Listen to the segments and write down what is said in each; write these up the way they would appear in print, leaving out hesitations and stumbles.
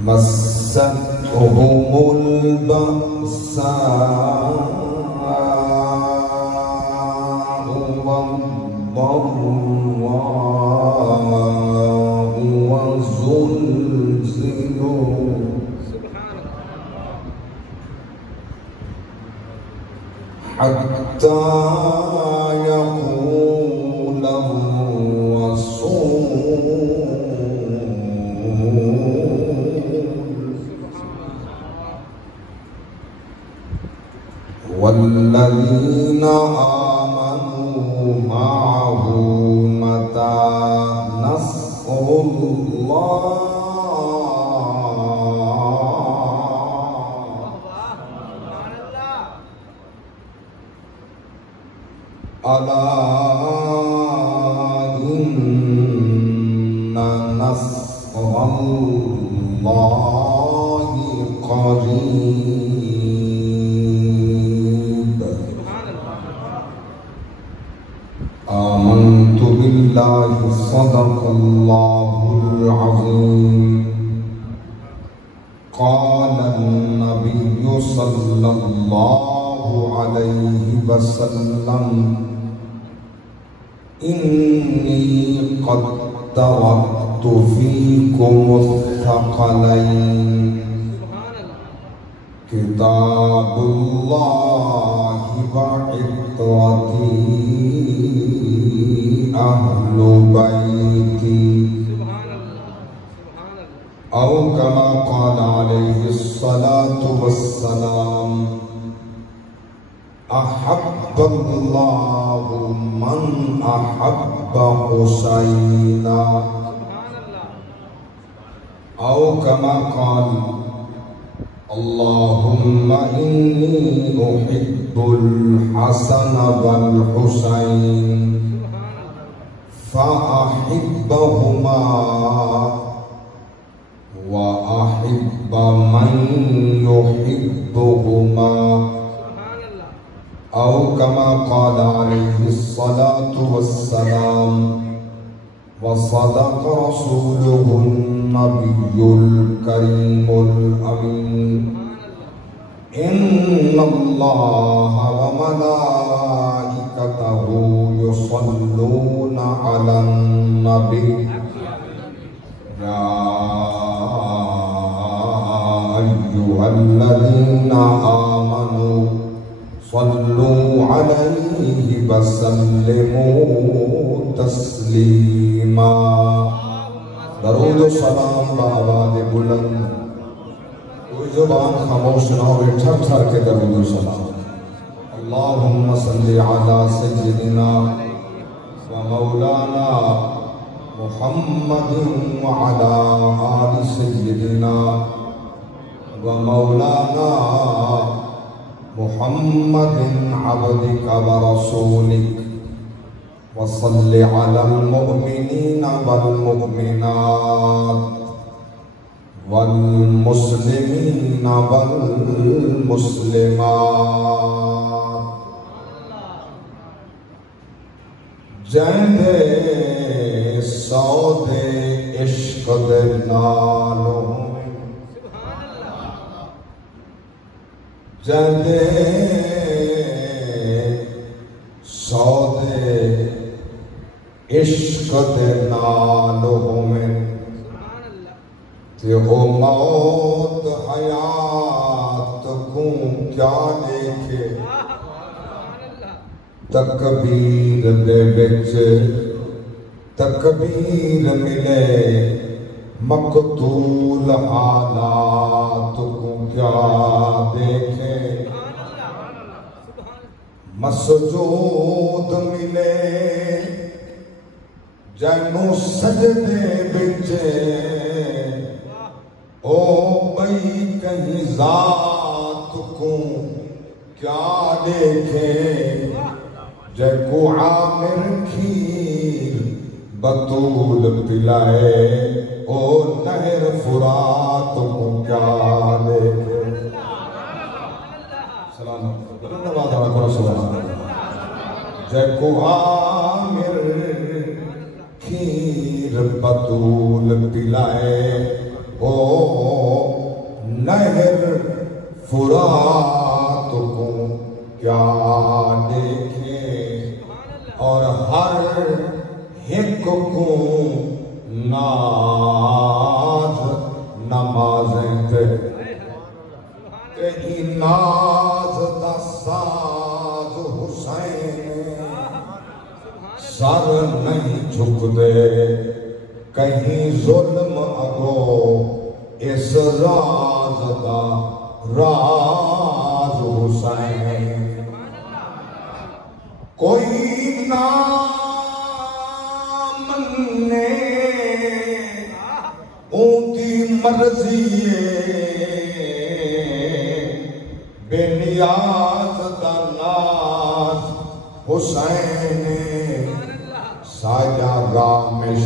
مستهم البأساء والضراء وزلزلوا حتى يقول والذين آمنوا معه متى نصر الله ألا إن نصر الله قريب آمنت بالله صدق الله العظيم قال النبي صلى الله عليه وسلم إني قد تركت فيكم الثقلين كتاب الله وعترتي أهل بيتي أو كما قال عليه الصلاة والسلام أحب الله من أحب حسينا أو كما قال اللهم إني أحب الحسن والحسين فأحبهما وأحب من يحبهما أو كما قال عليه الصلاة والسلام وصدق رسوله النبي الكريم الأمين إن الله وملائكته يصلون على النبي يا أيها الذين آمنوا صلوا عليه وسلموا تسلیما درود و سلام بآواز بلند کوئی زبان خاموش نہ ہوئے ٹھر ٹھر کے درود و سلام اللہم صلی علی سیدنا و مولانا محمد وعلا آل سیدنا و مولانا محمد عبدك ورسولك وصل على المؤمنين والمؤمنات والمسلمين والمسلمات جہندے سودے عشق دے نالوں جہندے سودے عشق دے نالوں میں تے وہ موت حیات کو کیا دیکھے تکبیر دے بچ تکبیر ملے مقتول حالات کو کیا دیکھے مسجود ملے جنو سجدے بچے او بھئی کہیں ذات کو کیا دیکھے جے کو عامر کھیر بطول پلائے او نہر فرات کو کیا دیکھے سلام جے کو عامر کھیر بطول پلائے وہ نہر فرات کو کیا دیکھیں اور ہر ایک کو ناز نمازیں تھے کہیں ناز دا ساز حسین سر نہیں جھک دے کہیں ظلم اگو اس راز دا راز حسین کوئی نام نے اونتی مرضی بے نیاز دا ناز حسین سایہ رامش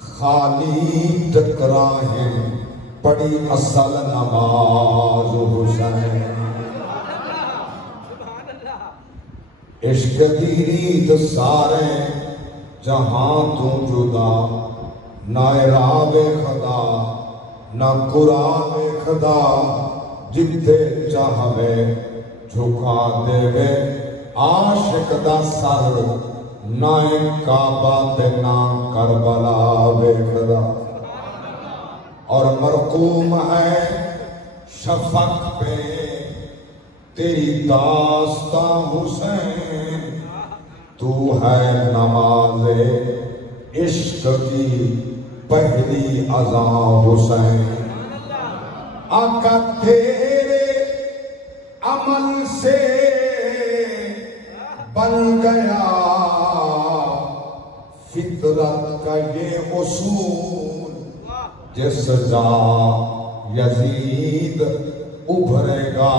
خالی ٹکراہیں بڑی اصل نماز حسین عشق دی ریت سارے جہاں تو جدا نہ راہ خدا نہ قرآن خدا جتے چاہوے جھکا دے وے عاشق دا سر نہ کعبہ تے نہ کربلا وے خدا اور مرقوم ہے شفق پہ تیری داستان حسین تو ہے نماز عشق کی پہلی اذان حسین آقا تیرے عمل سے بن گیا فطرت کا یہ اصول جس جا یزید ابھرے گا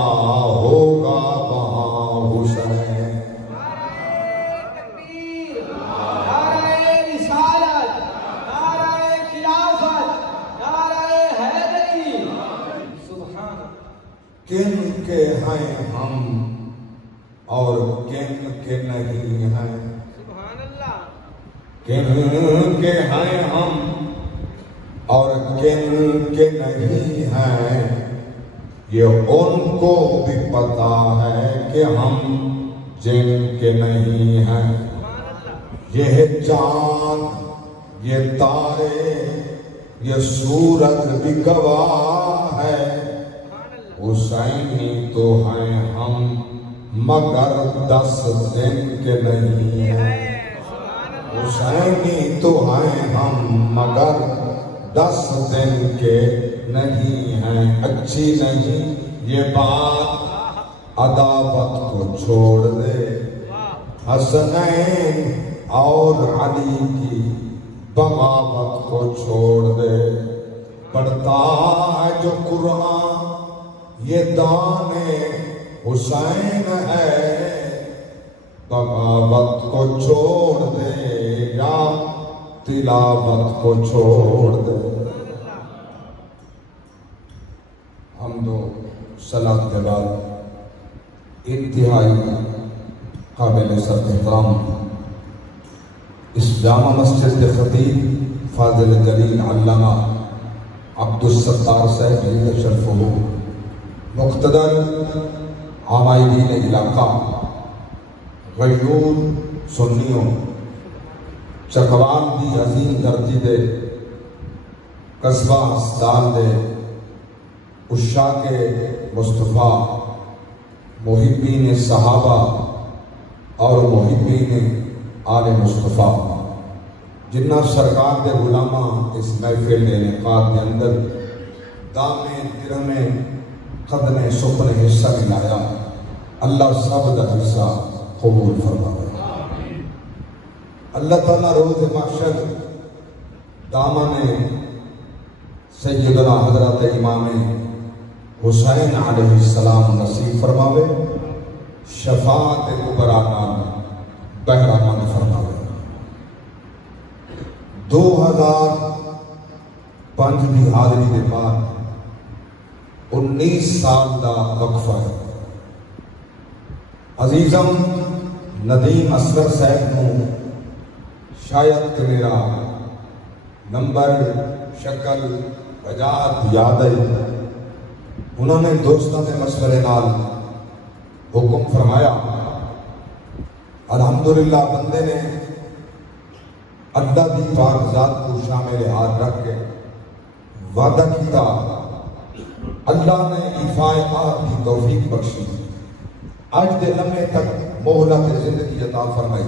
ہوگا وہاں حسین تکبیر نعرہ رسالت نعرہ خلافت نعرہ حیدری سبحان کن کے ہیں ہم اور کن کے نہیں ہیں سبحان اللہ کن کے ہیں ہم اور کن کے نہیں ہیں یہ ان کو بھی پتا ہے کہ ہم جن کے نہیں ہیں یہ چاند یہ تارے یہ سورج بھی گواہ ہے حسینی تو ہیں ہم مگر 10 دن کے نہیں ہیں حسینی تو ہیں ہم مگر 10 دن کے نہیں ہیں اچھی نہیں یہ بات عداوت کو چھوڑ دے حسنین اور علی کی بغاوت کو چھوڑ دے پڑھتا ہے جو قرآن یہ دانے حسین ہے بغاوت کو چھوڑ دے یا تلاوت کو چھوڑ دے حمد و صلاۃ کے بعد انتہائی قابل احترام اس جامع مسجد کے خطیب فاضل جلیل علامہ عبدالستار صاحب جلیل شرف ہو مقتدر عامائدین علاقہ غیور سنیوں چکوان دی عظیم دھرتی دے قصبہ ہستان دے عشاق مصطفیٰ محبین صحابہ اور محبین آل مصطفیٰ جنہ سرکار دے غلامہ اس محفل دے انعقاد کے اندر دامے درہمے قدمے سخن حصہ ملایا اللہ سب دا حصہ قبول فرمائے اللہ تعالیٰ روز محشر دامن سیدنا حضرت امام حسین علیہ السلام نصیب فرماوے شفاعت کبرانہ بہرامہ فرماوے 2005 کی حاضری کے بعد 19 سال دا وقفہ ہے عزیزم ندیم اصغر صاحب نو شاید کہ میرا نمبر شکل وجاہت یاد آئی انہوں نے دوستوں کے مشورے نال حکم فرمایا الحمدللہ بندے نے اللہ دی پاک ذات کو شامل حال رکھ کے وعدہ کیتا اللہ نے ایفائے آت کی توفیق بخشی آج دے لمحے تک مہلت زندگی عطا فرمائی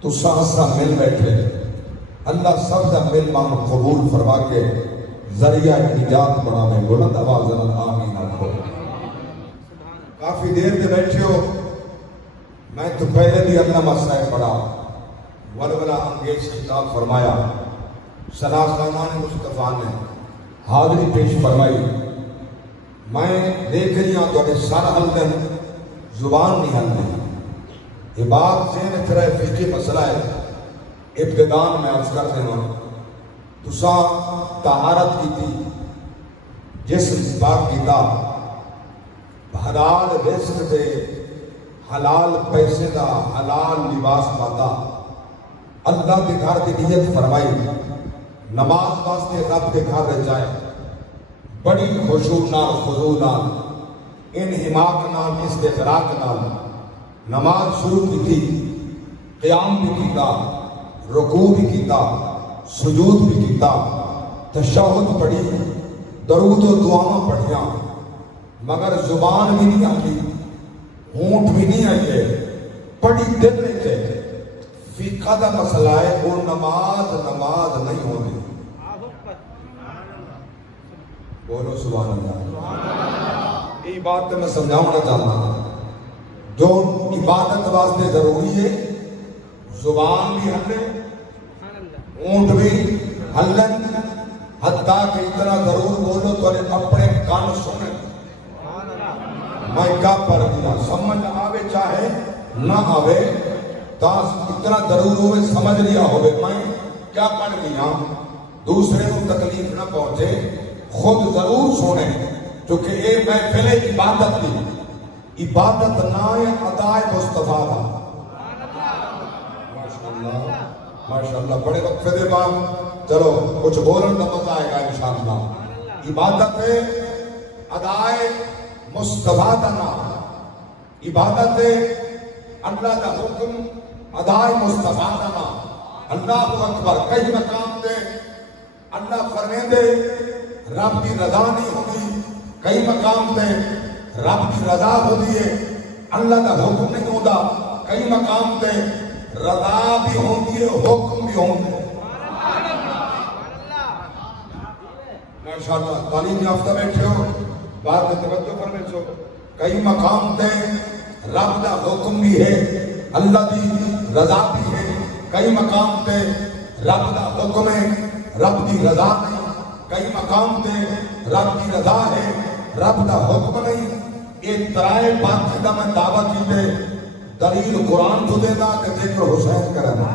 تو سانسا مل بیٹھے اللہ سب دا مل مان قبول فرما کے ذریعہ نجات بنا میں بلند آواز آمین آکھو کافی دیر دے بیٹھے ہو میں تو پہلے بھی علامہ صاحب پڑھا ولولہ انگیز کتاب فرمایا سنا خانان مصطفیٰ نے حاضری پیش فرمائی میں دیکھ رہی ہوں تو سارا حل دن زبان نہیں حل دیں یہ بات ذہن طرح فقہی مسئلہ ہے ابتدان میں عرض کرتے ہیں تسا طہارت کی تھی جسم پاک کیتا حلال رزق دے حلال پیسے دا حلال لباس پاتا اللہ کے گھر کی نیت فرمائی نماز واسطے رب کے گھر رہ جائے بڑی خشوع نال خضوع نال انہماک نال استغراق نال نماز شروع کی تھی قیام بھی کیتا رکوع بھی کیتا سجود بھی کیتا تشہد پڑھی درود و دعاواں پڑھیاں مگر زبان بھی نہیں آئی ہونٹ بھی نہیں آئی پڑھی دل نہیں تھے فقہ دا مسئلہ ہے وہ نماز نہیں ہوگی بولو سبحان اللہ یہ بات میں سمجھاؤں چاہتا جو عبادت واسطے ضروری ہے زبان بھی ہلے اونٹ بھی ہلن حتیٰ کہ اتنا ضرور بولو تو اپنے کان سنے میں کیا پڑھ دیا سمجھ آوے چاہے نہ آوے تاس اتنا ضرور ہوئے سمجھ لیا ہوئے میں کیا پڑھ دیا دوسرے کو تکلیف نہ پہنچے خود ضرور سونے کیونکہ اے محفل عبادت دی عبادت نائے ادائے مصطفیٰ دا ماشاءاللہ بڑے وقفے دے بعد چلو کچھ بولن کا مزہ آئے گا انشاءاللہ عبادت ہے ادائے مصطفیٰ دا نام عبادت ہے اللہ دا حکم ادائے مصطفیٰ دا نام اللہ اکبر کئی مقام دے اللہ فرمے دے رب کی رضا نہیں ہوگی کئی مقام دے رب کی رضا ہوتی ہے اللہ کا حکم نہیں ہوتا کئی مقام دے رضا بھی ہوتی ہے حکم بھی ہوتے ہیں ماشاءاللہ تعلیم یافتہ بیٹھے ہو بعد میں توجہ فرمے سو کئی مقام دے رب کا حکم بھی ہے اللہ کی رضا بھی ہے کئی مقام دے رب کا حکم ہے رب کی رضا نہیں کئی مقام دے رب کی رضا ہے رب کا حکم نہیں یہ ترائے بات کا میں دعویٰ کی دے دلیل قرآن تو دے دا کہ ذکر حسین کرنا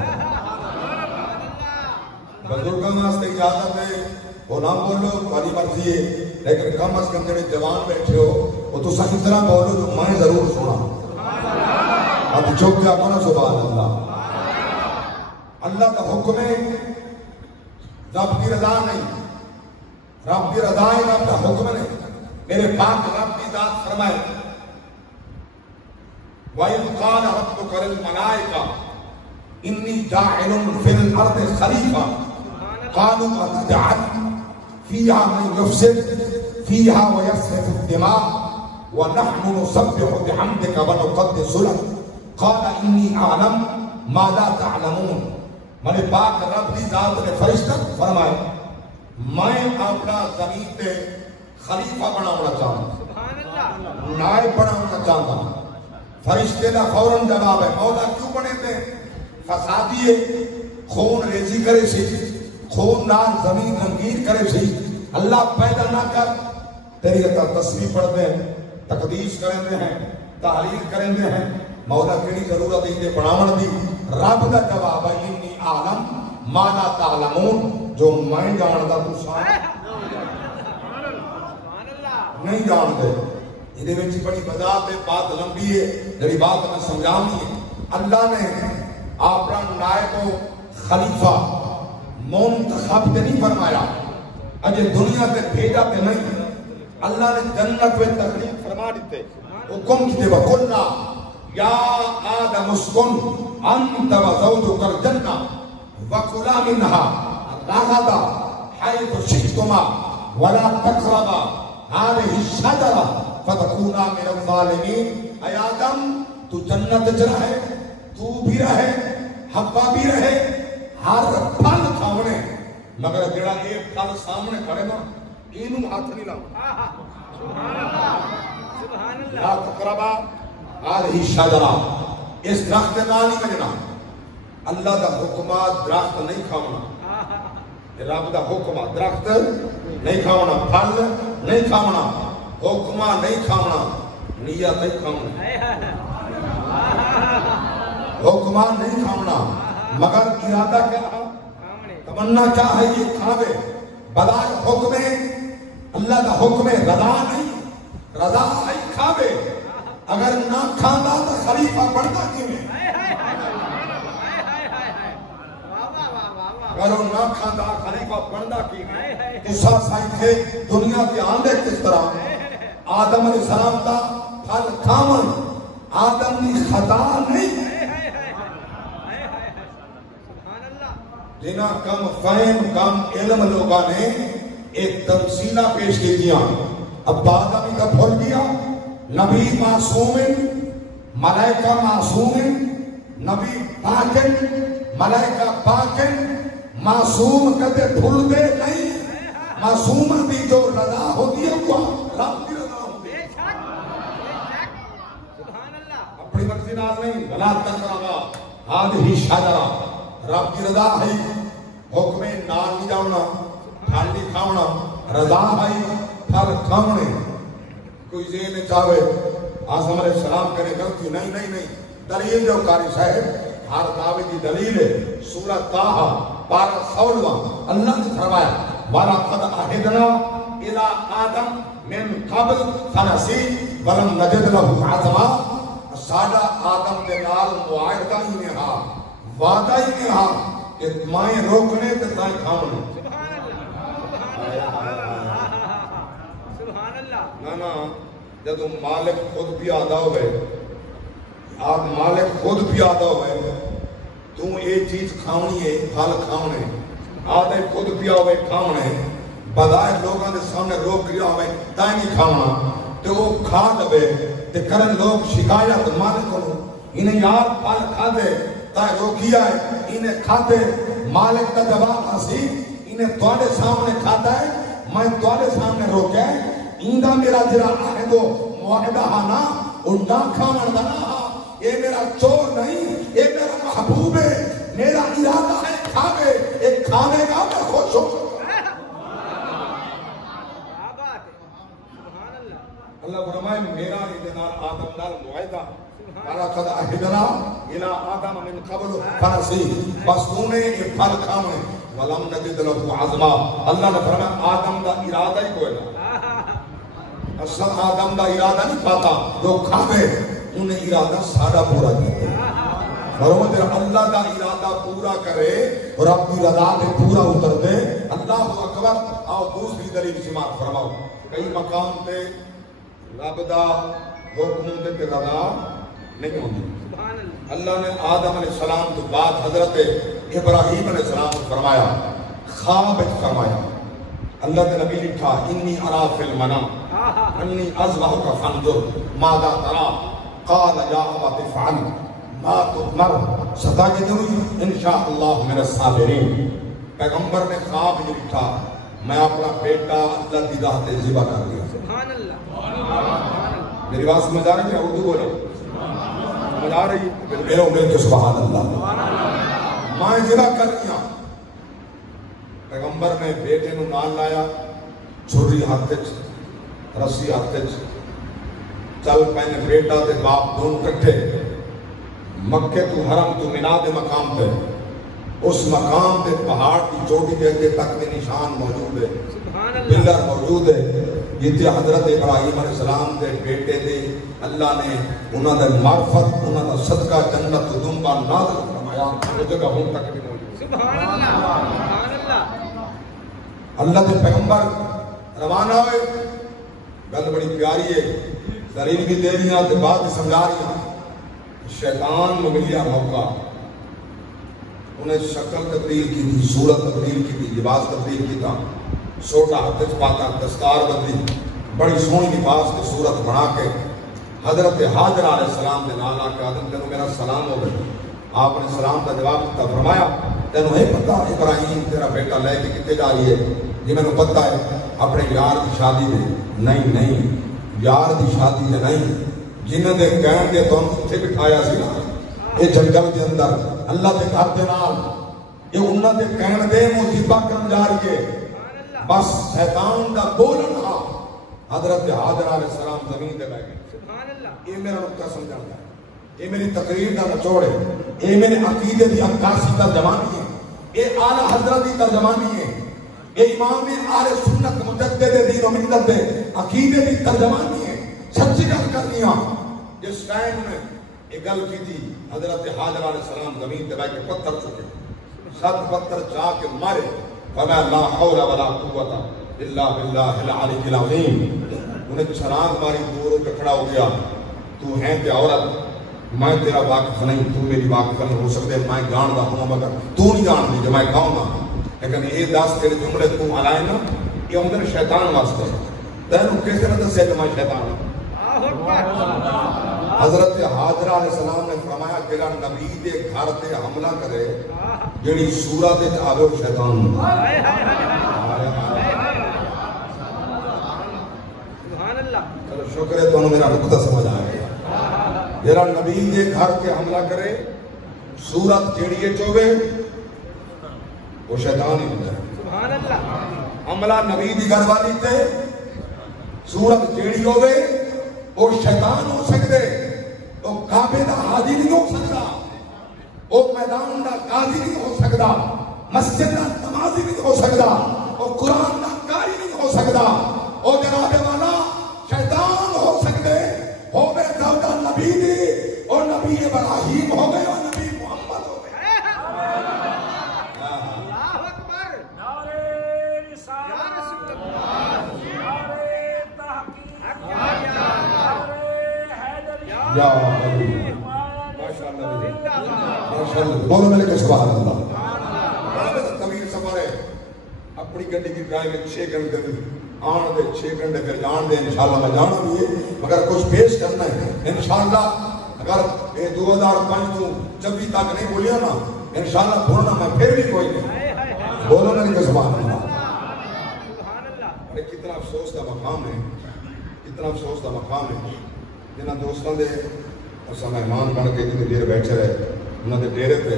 بزرگاں واسطے اجازت ہے وہ نہ بولو بڑی مرضی ہے لیکن کم از کم جڑے جوان بیٹھے ہو وہ تو صحیح طرح بولو جو میں ضرور سنا اب چوک کیا کرنا سبحان اللہ اللہ کا حکم ہے رب کی رضا نہیں رب کی رضا ہے رب کا حکم نہیں میرے پاک رب کی ذات فرمائے وَإِذْ قَالَ رَبُّكَ لِلْمَلَائِكَةِ إِنِّي جَاعِلٌ فِي الْأَرْضِ خَلِيفَةً قَالُوا أَتَجْعَلُ فِيهَا مَن يُفْسِدُ فِيهَا وَيَسْفِكُ الدِّمَاءَ وَنَحْنُ نُسَبِّحُ بِحَمْدِكَ وَنُقَدِّسُ لَكَ قَالَ إِنِّي أَعْلَمُ مَا لَا تَعْلَمُونَ میرے پاک رب کی ذات نے فرشتہ فرمائے میں اپنا زمین پہ خلیفہ بنانا چاہتا ہوں نائب بنانا چاہتا ہوں فرشتے کا فوراً جواب ہے مولا کیوں بنے تھے فسادی ہے خون ریزی کرے سی خون نال زمین رنگین کرے سی اللہ پیدا نہ کر تیری تسبیح پڑھتے ہیں تقدیس کرتے ہیں تحلیل کرتے ہیں مولا کیڑی ضرورت ہے بناون دی رب کا جواب ہے انی عالم ما لا تعلمون جو میں جانتا تو سارا نہیں جانتے یہ وچ بڑی وضاحت ہے بات لمبی ہے جڑی بات میں سمجھانی ہے اللہ نے اپنا نائب و خلیفہ منتخب نہیں فرمایا اجے دنیا تے بھیجا تے نہیں اللہ نے جنت میں تکلیف فرما دیتے حکم کیتے وقلنا یا آدم اسکن انت وزوجک الجنہ وکلا منها رغدا حيث شئتما ولا تقربا هذه الشجرة فتكونا من الظالمين اے آدم تو جنت وچ رہے تو بھی رہے حوا بھی رہے ہر پھل کھاونے مگر جڑا ایک پھل سامنے کھڑے نا اینوں ہاتھ نہیں لاؤ سبحان اللہ سبحان اللہ لا تقربا هذه الشجرة اس درخت نال نہیں بجنا اللہ دا حکمات درخت نہیں کھاونا رب دا حکم درخت نہیں کھاونا پھل نہیں کھاونا حکم نہیں کھاونا نیت نہیں کھاونا حکم نہیں کھاونا مگر ارادہ کیا ہے تمنا کیا ہے یہ کھاوے بلائے حکم اللہ دا حکم رضا نہیں رضا ہے کھاوے اگر نہ کھانا تو خلیفہ بڑھتا کیوں ہے اگر وہ نہ کھانا خلیفہ بندا کی قصہ سائیں تھے دنیا کے آندے کس طرح آدم علیہ السلام دا پھل کھاون آدم کی خطا نہیں جنہاں کم فہم کم علم لوگاں نے ایک تمثیلہ پیش کی دیا اب آدم کا بھول گیا نبی معصوم ملائکہ معصوم نبی پاکن ملائکہ پاکن معصوم کہتے بھول دے نہیں معصوم بھی جو رضا ہوتی ہے وہ رب کی رضا ہوتی ہے اپنی مرضی نال نہیں ولا تقربا هذه الشجرة رب کی رضا ہے حکم نال نہیں جاؤنا پھل نہیں کھاونا رضا ہے پھل کھاونے کوئی ذہن چاہے آسم علیہ السلام کرے غلطی نہیں دلیل جو قاری صاحب ہر دعوے کی دلیل ہے سورہ طٰہٰ پارہ 16 اللہ نے فرمایا وَلَقَدْ عَهِدْنَا إِلَىٰ آدَمَ مِن قَبْلُ فَنَسِیَ وَلَمْ نَجِدْ لَهُ عَزْمًا سادہ آدم کے نال معاہدہ ہی نے ہا وعدہ ہی نے ہا کہ مائیں روکنے تے تائیں کھاونے نا جدو مالک خود بھی آدھا ہوئے آپ مالک خود بھی آدھا ہوئے تو ایک چیز کھاونی ہے پھل کھاونے آدھے خود بھی آوے کھاونے بظاہر لوگاں دے سامنے روک رہا ہوئے تائیں نہیں کھاونا تو وہ کھا دے تے کرن لوگ شکایت مالک کو انہیں یار پھل کھا دے تائیں روکیا ہے انہیں کھاتے مالک کا جواب ہسی انہیں توڑے سامنے کھاتا ہے میں توڑے سامنے روکے ایندہ میرا جرا آئے دو معاہدہ ہانا انڈا کھانا دنا یہ میرا چور نہیں یہ میرا محبوب ہے میرا ارادہ ہے کھاوے ایک کھانے گا میں خوش ہوں اللہ فرمائے میرا ادنال آدم نال معاہدہ وَلَقَدْ عَهِدْنَا إِلَىٰ آدَمَ مِن قَبْلُ فَنَسِیَ بس تو نے یہ پھل کھاوے وَلَمْ نَجِدْ لَهُ عَزْمًا اللہ نے فرمایا آدم دا ارادہ ہی کوئی نہ اصل آدم دا ارادہ نہیں پاتا جو کھاوے انہیں ارادہ سارا پورا کرتے فرماتے اللہ دا ارادہ پورا کرے اور اپنی رضا پہ پورا اتر دے اللہ اکبر آؤ دوسری دلیل سماعت فرماؤ کئی مقام پہ رب دا حکم دے رضا نہیں ہوتی اللہ نے آدم علیہ السلام تو بعد حضرت ابراہیم علیہ السلام کو فرمایا خواب فرمایا اللہ کے نبی لکھا انی ارا فی المنام انی اذبحک فانظر ماذا ترى قال یا ابت افعل ما تؤمر ستجدنی انشاءاللہ من الصابرین پیغمبر نے خواب یہ لکھا میں اپنا بیٹا اللہ کی راہ تے ذبح کر دیا سبحان اللہ میری بات سمجھ آ رہی ہے اردو بولو سمجھ آ رہی ہے میرے امید کے سبحان اللہ میں ذبح کر دیا پیغمبر نے بیٹے نو نال لایا چھری ہاتھ رسی ہاتھ چل پہنے بیٹا تے باپ دونوں کٹھے مکے تو حرم تو مینا دے مقام پہ اس مقام تے پہاڑ کی چوٹی دے دے تک میں نشان موجود ہے پلر موجود ہے جتے حضرت ابراہیم علیہ السلام دے بیٹے دے اللہ نے انہاں دے معرفت انہاں دا صدقہ جنت دنبا نازل فرمایا وہ جگہ ہوں تک بھی موجود سبحان اللہ سبحان اللہ اللہ کے پیغمبر روانہ ہوئے گل بڑی پیاری ہے دلیل بھی دے رہی ہیں بات بھی سمجھا رہی ہیں شیطان میں ملیا موقع انہیں شکل تبدیل کی تھی صورت تبدیل کی تھی لباس تبدیل کی تھا سوٹا ہاتھ پاتا دستار بدلی بڑی سونی لباس کی صورت بنا کے حضرت حاجرہ علیہ السلام کے نال آ کے آدم تینوں میرا سلام ہو گئی آپ نے سلام کا جواب دیتا فرمایا تینوں یہ پتا ابراہیم تیرا بیٹا لے کے کتنے جا رہی ہے یہ میں نے پتا ہے اپنے یار کی شادی دے نہیں یار کی شادی دے نہیں جنہوں نے کہن دے تو ہم اتنے بٹھایا سی نا یہ جنگل کے اندر اللہ کے گھر دے نال یہ انہوں نے کہن دے مصیبہ کرن جا رہی ہے بس شیطان دا بولنا حضرت حاجرہ علیہ السلام زمین دے بیٹھ گئے یہ میرا نقطہ سمجھانا ہے یہ میری تقریر کا نچوڑ ہے یہ میرے عقیدے کی عکاسی ترجمانی ہے یہ اعلیٰ حضرت کی ترجمانی ہے یہ امام اہل سنت مجدد دین و ملت دے عقیدے کی ترجمانی ہے سچی گل کرنی ہے جس ٹائم میں یہ گل کی تھی حضرت حاجرہ علیہ السلام زمین دے بیٹھ کے پتھر چکے 7 پتھر چاہ کے مارے فما لا حول ولا قوة الا باللہ العلی العظیم انہیں چھلانگ ماری دور پہ کھڑا ہو گیا تو ہیں تے عورت میں تیرا واقف نہیں تو میری واقف نہیں ہو سکتے میں جان دا ہوں مگر تو نہیں جان دی جو میں کہوں گا لیکن یہ دس تیرے جملے تو علائے نا یہ اندر شیطان واسطے تینوں کیسے نہ دسے کہ میں شیطان ہوں حضرت حاجرہ علیہ السلام نے فرمایا جڑا نبی دے گھر تے حملہ کرے جڑی صورت وچ آوے وہ شیطان سبحان اللہ چلو شکر ہے تانوں میرا نقطہ سمجھ آ گیا جڑا نبی دے گھر تے حملہ کرے صورت جیڑی چوے وہ شیطان ہی ہوندا ہے سبحان اللہ حملہ نبی دی گھر والی تے صورت جیڑی ہوے وہ شیطان ہو سکتے وہ کعبے دا حاجی نہیں ہو سکتا وہ میدان دا قاضی نہیں ہو سکتا مسجد دا نمازی نہیں ہو سکتا وہ قرآن دا قاری نہیں ہو سکتا وہ جناب والا شیطان ہو سکتے ہو گئے زوجہ نبی دی اور نبی ابراہیم ہو گئے اور نبی محمد ہو گئے اللہ اکبر نعرہ رسالت نعرہ تحقیق یا بولو ملے کہ سبحان اللہ طویل سفر ہے اپنی گڈی کی ڈرائیو 6 گھنٹے دی آن دے 6 گھنٹے پھر جان دے انشاءاللہ میں جانا بھی ہے مگر کچھ پیش کرنا ہے انشاءاللہ اگر یہ 2005 تو 24 تک نہیں بولیا نا انشاءاللہ بولنا میں پھر بھی کوئی نہیں بولو ملے کہ سبحان اللہ ارے کتنا افسوس کا مقام ہے کتنا افسوس کا مقام ہے جنہاں دوستوں دے اسا مہمان بن کے جتنی دیر بیٹھے رہے انہوں نے ڈیرے پہ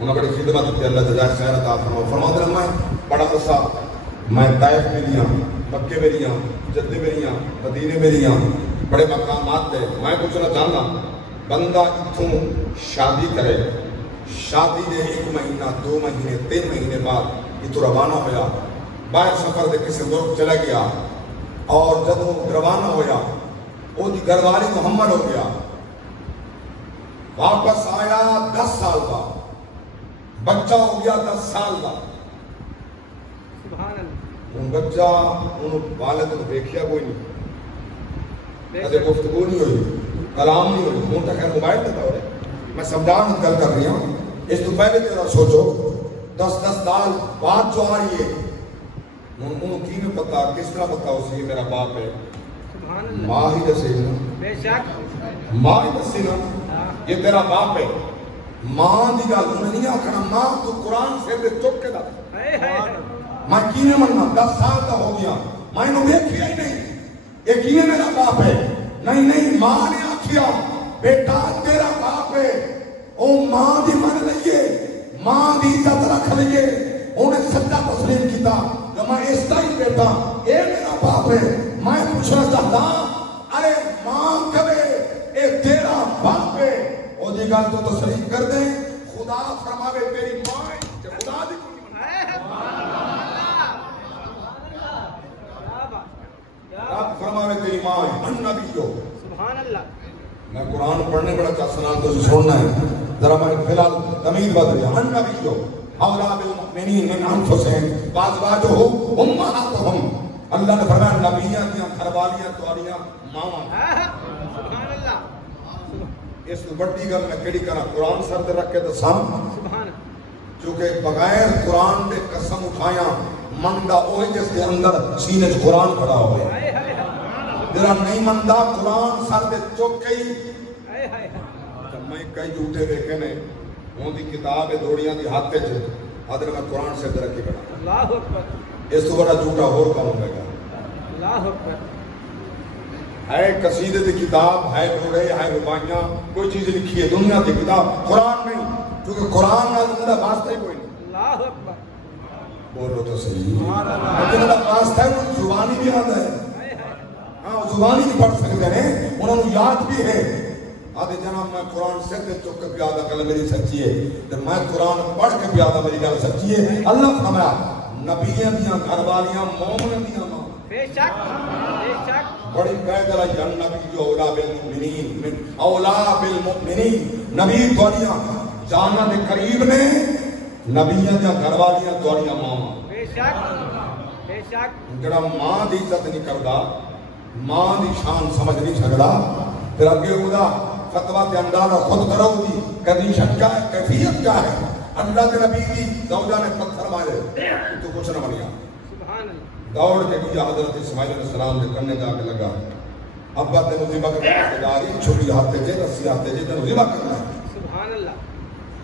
انہوں نے بڑی خدمت کی اللہ جزائے خیر عطا فرماتے ہیں میں بڑا عرصہ میں طائف میں لیا مکے میں لیا جدے میں لیا مدینے میں لیا بڑے مقامات تھے میں پوچھنا چاہنا بندہ اتھوں شادی کرے شادی دے 1 مہینہ 2 مہینے 3 مہینے بعد اتھوں روانہ ہویا باہر سفر دے کسی ملک چلا گیا اور جب وہ روانہ ہویا وہ دی گھر والی محمد ہو گیا واپس آیا 10 سال کا بچہ ہو گیا 10 سال کا ان بچہ ان والد نے دیکھیا کوئی نہیں کدے گفتگو نہیں ہوئی کلام نہیں ہوئی ان تک موبائل نہیں تھا میں سمجھانے گل کر رہی ہوں اس تو پہلے تیرا سوچو 10 سال بعد جو آ رہی ہے انہوں کی میں پتا کس طرح پتا اسی میرا باپ ہے ماں ہی دسی نا ماں ہی دسی نا یہ تیرا باپ ہے ماں دی گل میں نہیں آکھنا ماں تو قرآن سے دے چک کے دا میں کینے مننا 10 سال کا ہو گیا میں انہوں دیکھیا ہی نہیں یہ کینے میرا باپ ہے نہیں ماں نے آکھیا بیٹا تیرا باپ ہے او ماں دی من لئیے ماں دی عزت رکھ لئیے انہیں سچا تسلیم کیتا میں اس طرح ہی بیٹا اے میرا باپ ہے میں پوچھنا چاہتا ارے ماں کبے اے تیرا باپ ہے او دی گل تو تسلیم کر دیں خدا فرماوے تیری ماں ہے خدا دی کوئی رب فرماوے تیری ماں ہے النبیو سبحان اللہ میں قرآن پڑھنے بڑا چاہ سنان تو سننا ہے ذرا میں فی الحال تمید بات رہا النبیو اولا بالمؤمنین المؤمنین من انفسہم وازواجہم امہاتہم. اللہ نے فرمایا نبیاں دیاں گھر والیاں تواریاں ماواں. سبحان اللہ. اس بڑی گل میں کیڑی کرا قرآن سر تے رکھ کے دساں سبحان. کیونکہ بغیر قرآن دے قسم اٹھایا مندا اوہی جس دے اندر سینے چ قرآن کھڑا ہوئے. ہائے ہائے جڑا نہیں مندا قرآن سر دے چوک کے ہی ہائے ہائے. میں کئی جھوٹے ویکھے نے اون دی کتاب ہے دوڑیاں دی ہاتھ وچ حضرت میں قرآن سے رکھ کے کھڑا. اللہ اکبر. اس تو بڑا جھوٹا اور کام ہوئے گا. اللہ اکبر. ہے قصیدے دی کتاب ہے ڈوڑے ہے روایاں کوئی چیز لکھی ہے دنیا دی کتاب قرآن نہیں کیونکہ قرآن نال انہاں دا واسطہ ہی کوئی نہیں. اللہ اکبر. بولو تو صحیح. انہاں دا واسطہ ہے انہاں زبانی بھی آتا ہے. ہاں زبانی بھی پڑھ سکتے ہیں انہوں نے یاد بھی ہے. آدھے جناب میں قرآن سے دے چک کے پیادا گل میری سچی ہے تو میں قرآن پڑھ کے پیادا میری گل سچی ہے. اللہ فرمایا نبیاں دیاں گھر والیاں مومن دیاں ماں. بے شک بے شک. بڑی قید ہے یا نبی اولا بالمؤمنین من اولا بالمؤمنین. نبی تواریاں جاناں دے قریب نے نبیاں دیاں گھر والیاں تواریاں ماں. بے شک بے شک. جڑا ماں دی عزت نہیں کردا ماں دی شان سمجھ نہیں سکدا پھر اگے اودا فتویٰ تے اندازہ خود کرو دی کنڈیشن کیا ہے کیفیت کیا ہے. اللہ کے نبی دی زوجہ نے پتھر مارے تو کچھ نہ بنیا. سبحان اللہ. دوڑ کے گیا حضرت اسماعیل علیہ السلام کے کنے جا کے لگا ابا تے ذبح کرنے کی تیاری چھری ہاتھ تے رسی ہاتھ تے تے ذبح کرنا ہے. سبحان اللہ.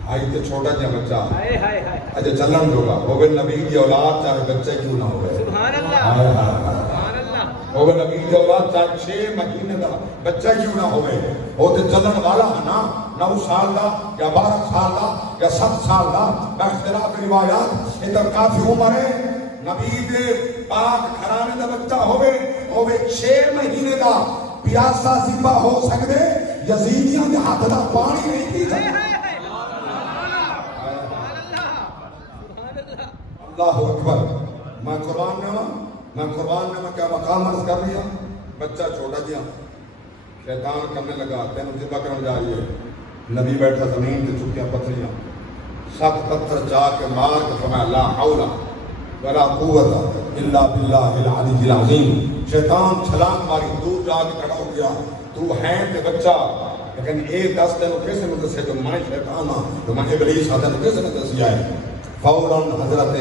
آئی تے چھوٹا جا بچہ ہائے ہائے ہائے. اجے چلن ہوگا وہ نبی دی اولاد چاہے بچے کیوں نہ ہوئے. سبحان اللہ. ہائے ہائے ہائے. سبحان اللہ. وہ نبی دی اولاد چاہے 6 مہینے دا بچہ کیوں نہ ہوئے وہ تے چلن والا ہے نا 9 سال دا یا 12 سال دا یا 7 سال دا باختلاف روایات یہ تو کافی عمر ہے. نبی دے پاک گھرانے دا بچہ ہوئے 6 مہینے دا پیاسا ذبح ہو سکدے یزیدیاں دے ہاتھ دا پانی نہیں پی سکدے. اللہ اکبر. میں قربان نے کیا مقام عرض کر لیا. بچہ چھوٹا جیا شیطان کرنے لگا تینوں ذبح کرنے جا رہی ہے. نبی بیٹھا زمین تے چکیا پتھریاں 7 پتھر جا کے مار کے فرمایا لا حول ولا قوت الا باللہ العلی العظیم. شیطان چھلانگ ماری دور جا کے کھڑا ہو گیا. تو ہے تے بچہ لیکن ایک دس تینوں کیسے میں دسے تو میں شیطان ہاں تو میں ابلیس ہاں تینوں کیسے میں دسی آئے. فوراً حضرت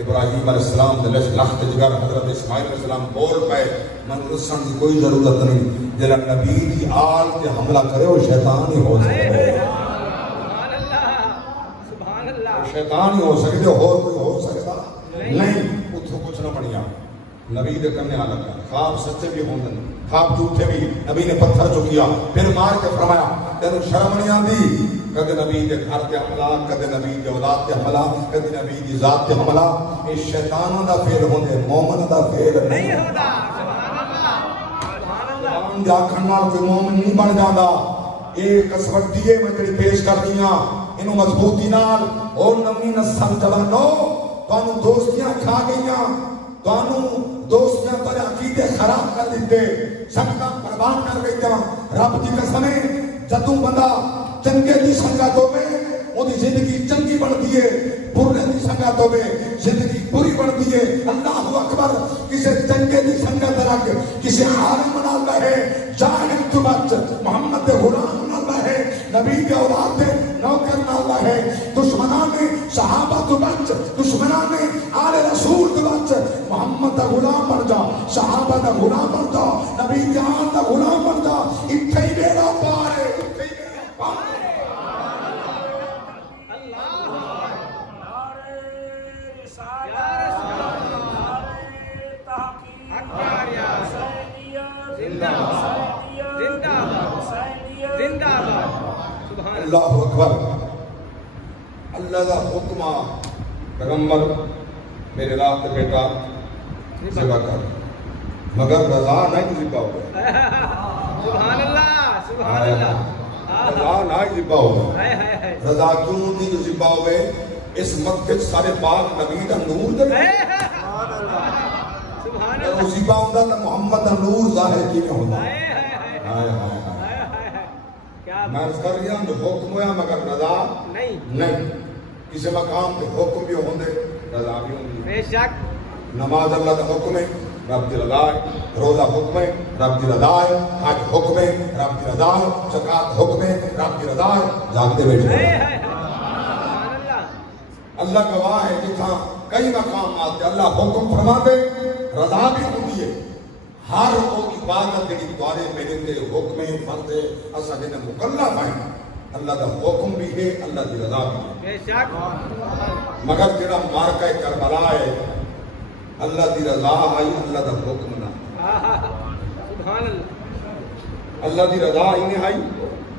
ابراہیم علیہ السلام دلش لخت جگر حضرت اسماعیل علیہ السلام بول پائے من رسن کی کوئی ضرورت نہیں جلن نبی دی آل تے حملہ کرے وہ شیطان ہی ہو سکتے. سبحان اللہ. سبحان اللہ. شیطان ہی ہو سکتے اور کوئی ہو سکتا نہیں. اتھو کچھ نہ بنیا. نبی دے کرنے آ لگا خواب سچے بھی ہوندن خواب جھوٹے بھی. نبی نے پتھر چکیا پھر مار کے فرمایا تینوں شرم نہیں آندی کدے نبی دے گھر تے حملہ کدے نبی دے اولاد تے حملہ کدے نبی دی ذات تے حملہ. یہ شیطانوں دا فعل ہوندے مومن دا فعل نہیں ہوتا. سبحان اللہ. سبحان اللہ. ہم جاکھن نال کوئی مومن نہیں بن جاندا. ایک قسمت دیے میں جڑی پیش کر دیاں انہوں مضبوطی نال اور نویں نسل جوانو تانوں دوستیاں کھا گئیاں تانوں دوستیاں تے عقیدے خراب کر دیتے سنگتاں برباد کر گئیاں. رب دی قسم ہے جدوں بندہ چنگے دی سنگت ہوے اودی زندگی چنگی بنتی ہے برے دی سنگت ہوے زندگی بری بنتی ہے. اللہ اکبر. کسے چنگے دی سنگت رکھ کسے عالم نال رہے جاہل تو بچ محمد دے غلام نال رہے نبی دے اولاد دے نوکر نال رہے دشمناں نے صحابہ تو بچ دشمناں نے آل رسول تو بچ محمد دا غلام بن جا صحابہ دا غلام بن جا نبی دے آل دا غلام بن جا. ایتھے ہی بیڑا پار ہے. ایتھے ہی بیڑا پار ہے. اللہ اکبر. اللہ دا حکم پیغمبر میرے رات بیٹا ذبح کر مگر رضا نہیں ذبح ہو. سبحان اللہ. سبحان اللہ. رضا نہیں ذبح ہو. رضا کیوں دی جو ذبح ہوئے اس مقصد سارے پاک نبی دا نور دے سبحان اللہ. ذبح ہوندا تے محمد دا نور ظاہر کیویں ہوندا. ہائے ہائے کیا میں عرض کر رہا ہوں جو حکم ہویا مگر رضا نہیں. کسی مقام پہ حکم بھی ہوندے رضا بھی ہوندی بے شک نماز اللہ کا حکم ہے رب دی رضا ہے روزہ حکم ہے رب دی رضا ہے حج حکم ہے رب دی رضا ہے زکات حکم ہے رب دی رضا ہے جاگتے بیٹھے سبحان اللہ اللہ گواہ ہے جتھاں کئی مقام آتے اللہ حکم فرما دے رضا بھی ہوندی ہے ہر وہ عبادت جڑی دوارے میرے دے حکم فرض اسا جن مکلف ہیں اللہ دا حکم بھی ہے اللہ دی رضا بھی ہے بے شک مگر جڑا مارکہ کربلا ہے اللہ دی رضا آئی اللہ دا حکم نہ سبحان اللہ اللہ دی رضا ہی نہیں آئی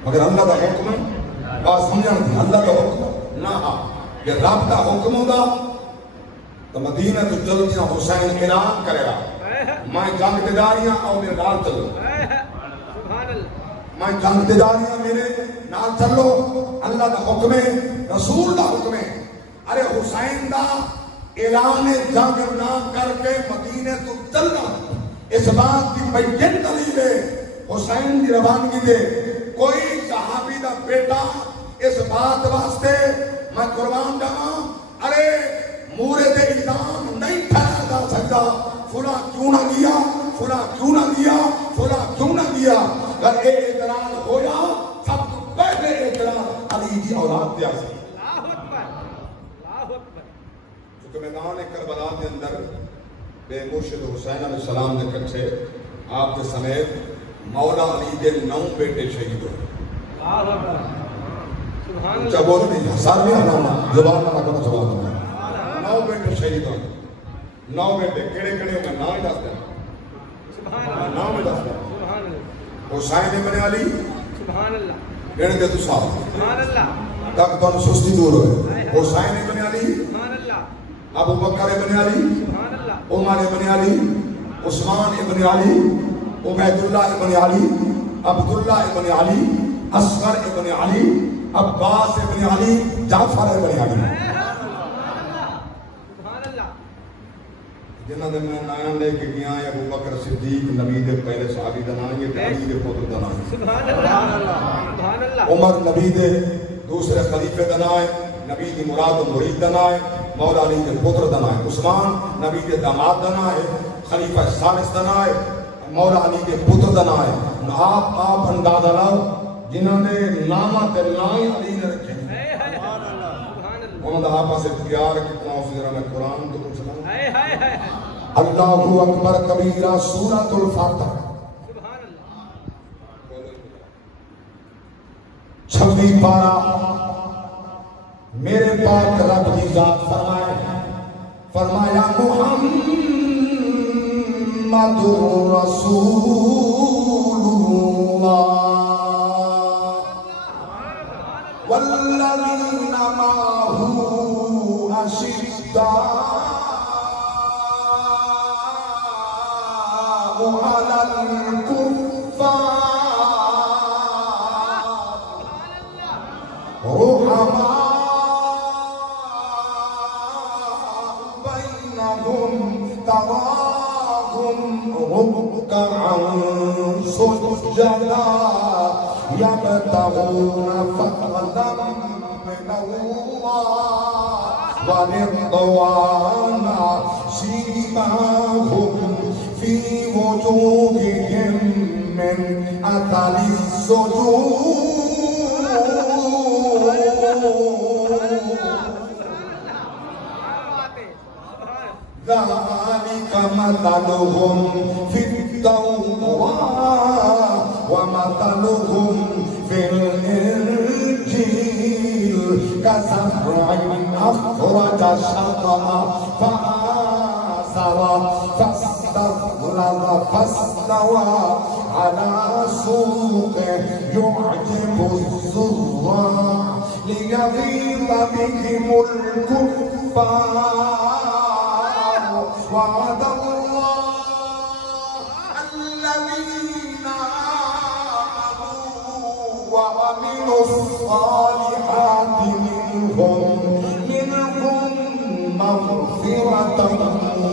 مگر اللہ دا حکم بات سمجھن دی اللہ دا حکم نہ آ یہ رب دا حکم ہوگا تو مدینہ تو جلدی حسین اعلان کرے گا میں جنگ تداریاں اور میرے نال چلو سبحان اللہ میں جنگ تداریاں میرے نال چلو اللہ دا حکم ہے رسول دا حکم ہے ارے حسین دا اعلان جنگ نہ کر کے مدینہ تو چلنا اس بات کی بین دلیل ہے حسین دی روانگی دے کوئی صحابی دا بیٹا اس بات واسطے میں قربان جاواں ارے مورد الزام نہیں ٹھہرا جا سکتا فلاں کیوں نہ گیا فلاں کیوں نہ گیا فلاں کیوں نہ گیا اگر یہ اعتراض ہویا سب تو پہلے اعتراض علی کی اولاد دیا سی اللہ اکبر اللہ اکبر چونکہ میدان کربلا کے اندر بے مرشد حسین علیہ السلام نے کچھے آپ کے سمیت مولا علی کے 9 بیٹے شہید ہوئے اللہ اکبر سبحان اللہ چاہ بولے نہیں سار بھی آنا زبان نہ کرنا زبان نہ 9 بیٹے شہید ہوئے 9 بیٹے کڑے کڑے میں نام ہی دستا سبحان اللہ نام ہی دستا سبحان اللہ حسین ابن علی سبحان اللہ گھنے دے تو صاحب سبحان اللہ تک تو سستی دور ہوئے حسین ابن علی سبحان اللہ ابو بکر ابن علی سبحان اللہ عمر ابن علی عثمان ابن علی عبید اللہ ابن علی عبداللہ ابن علی اصغر ابن علی عباس ابن علی جعفر ابن علی جنہ دے میں نام لے کے گیا ہے ابو بکر صدیق نبی دے پہلے صحابی دا نام ہے علی دے پتر دا نام سبحان اللہ سبحان اللہ عمر نبی دے دوسرے خلیفے دا نام ہے نبی دی مراد و مرید دا نام ہے مولا علی دے پتر دا نام ہے عثمان نبی دے داماد دا نام ہے خلیفہ ثالث دا نام ہے مولا علی دے پتر دا نام ہے آپ اندازہ لاؤ جنہوں نے نامہ تے نام علی نے رکھے انہوں نے آپا سے پیار کتنا اس ذرا میں قرآن تو کچھ سنا اللہ اکبر کبیرہ سورۃ الفاتحہ سبحان اللہ 26 پارہ میرے پاک رب کی ذات فرمایا محمد رسول اللہ والذین معه أشداء على الكفار رحماء بينهم تراهم ركعا سجدا يبتغون فضلا من الله ورضوانا سيماهم في وجوههم من أثر السجود ذلك مثلهم في التوراة ومثلهم في الإنجيل كزرع أخرج شطأه فآزره فاستغلظ فاستوى على سوقه يعجب الزراع ليغيظ بهم الكفار وعد الله الذين آمنوا وعملوا الصالحات منهم مغفرة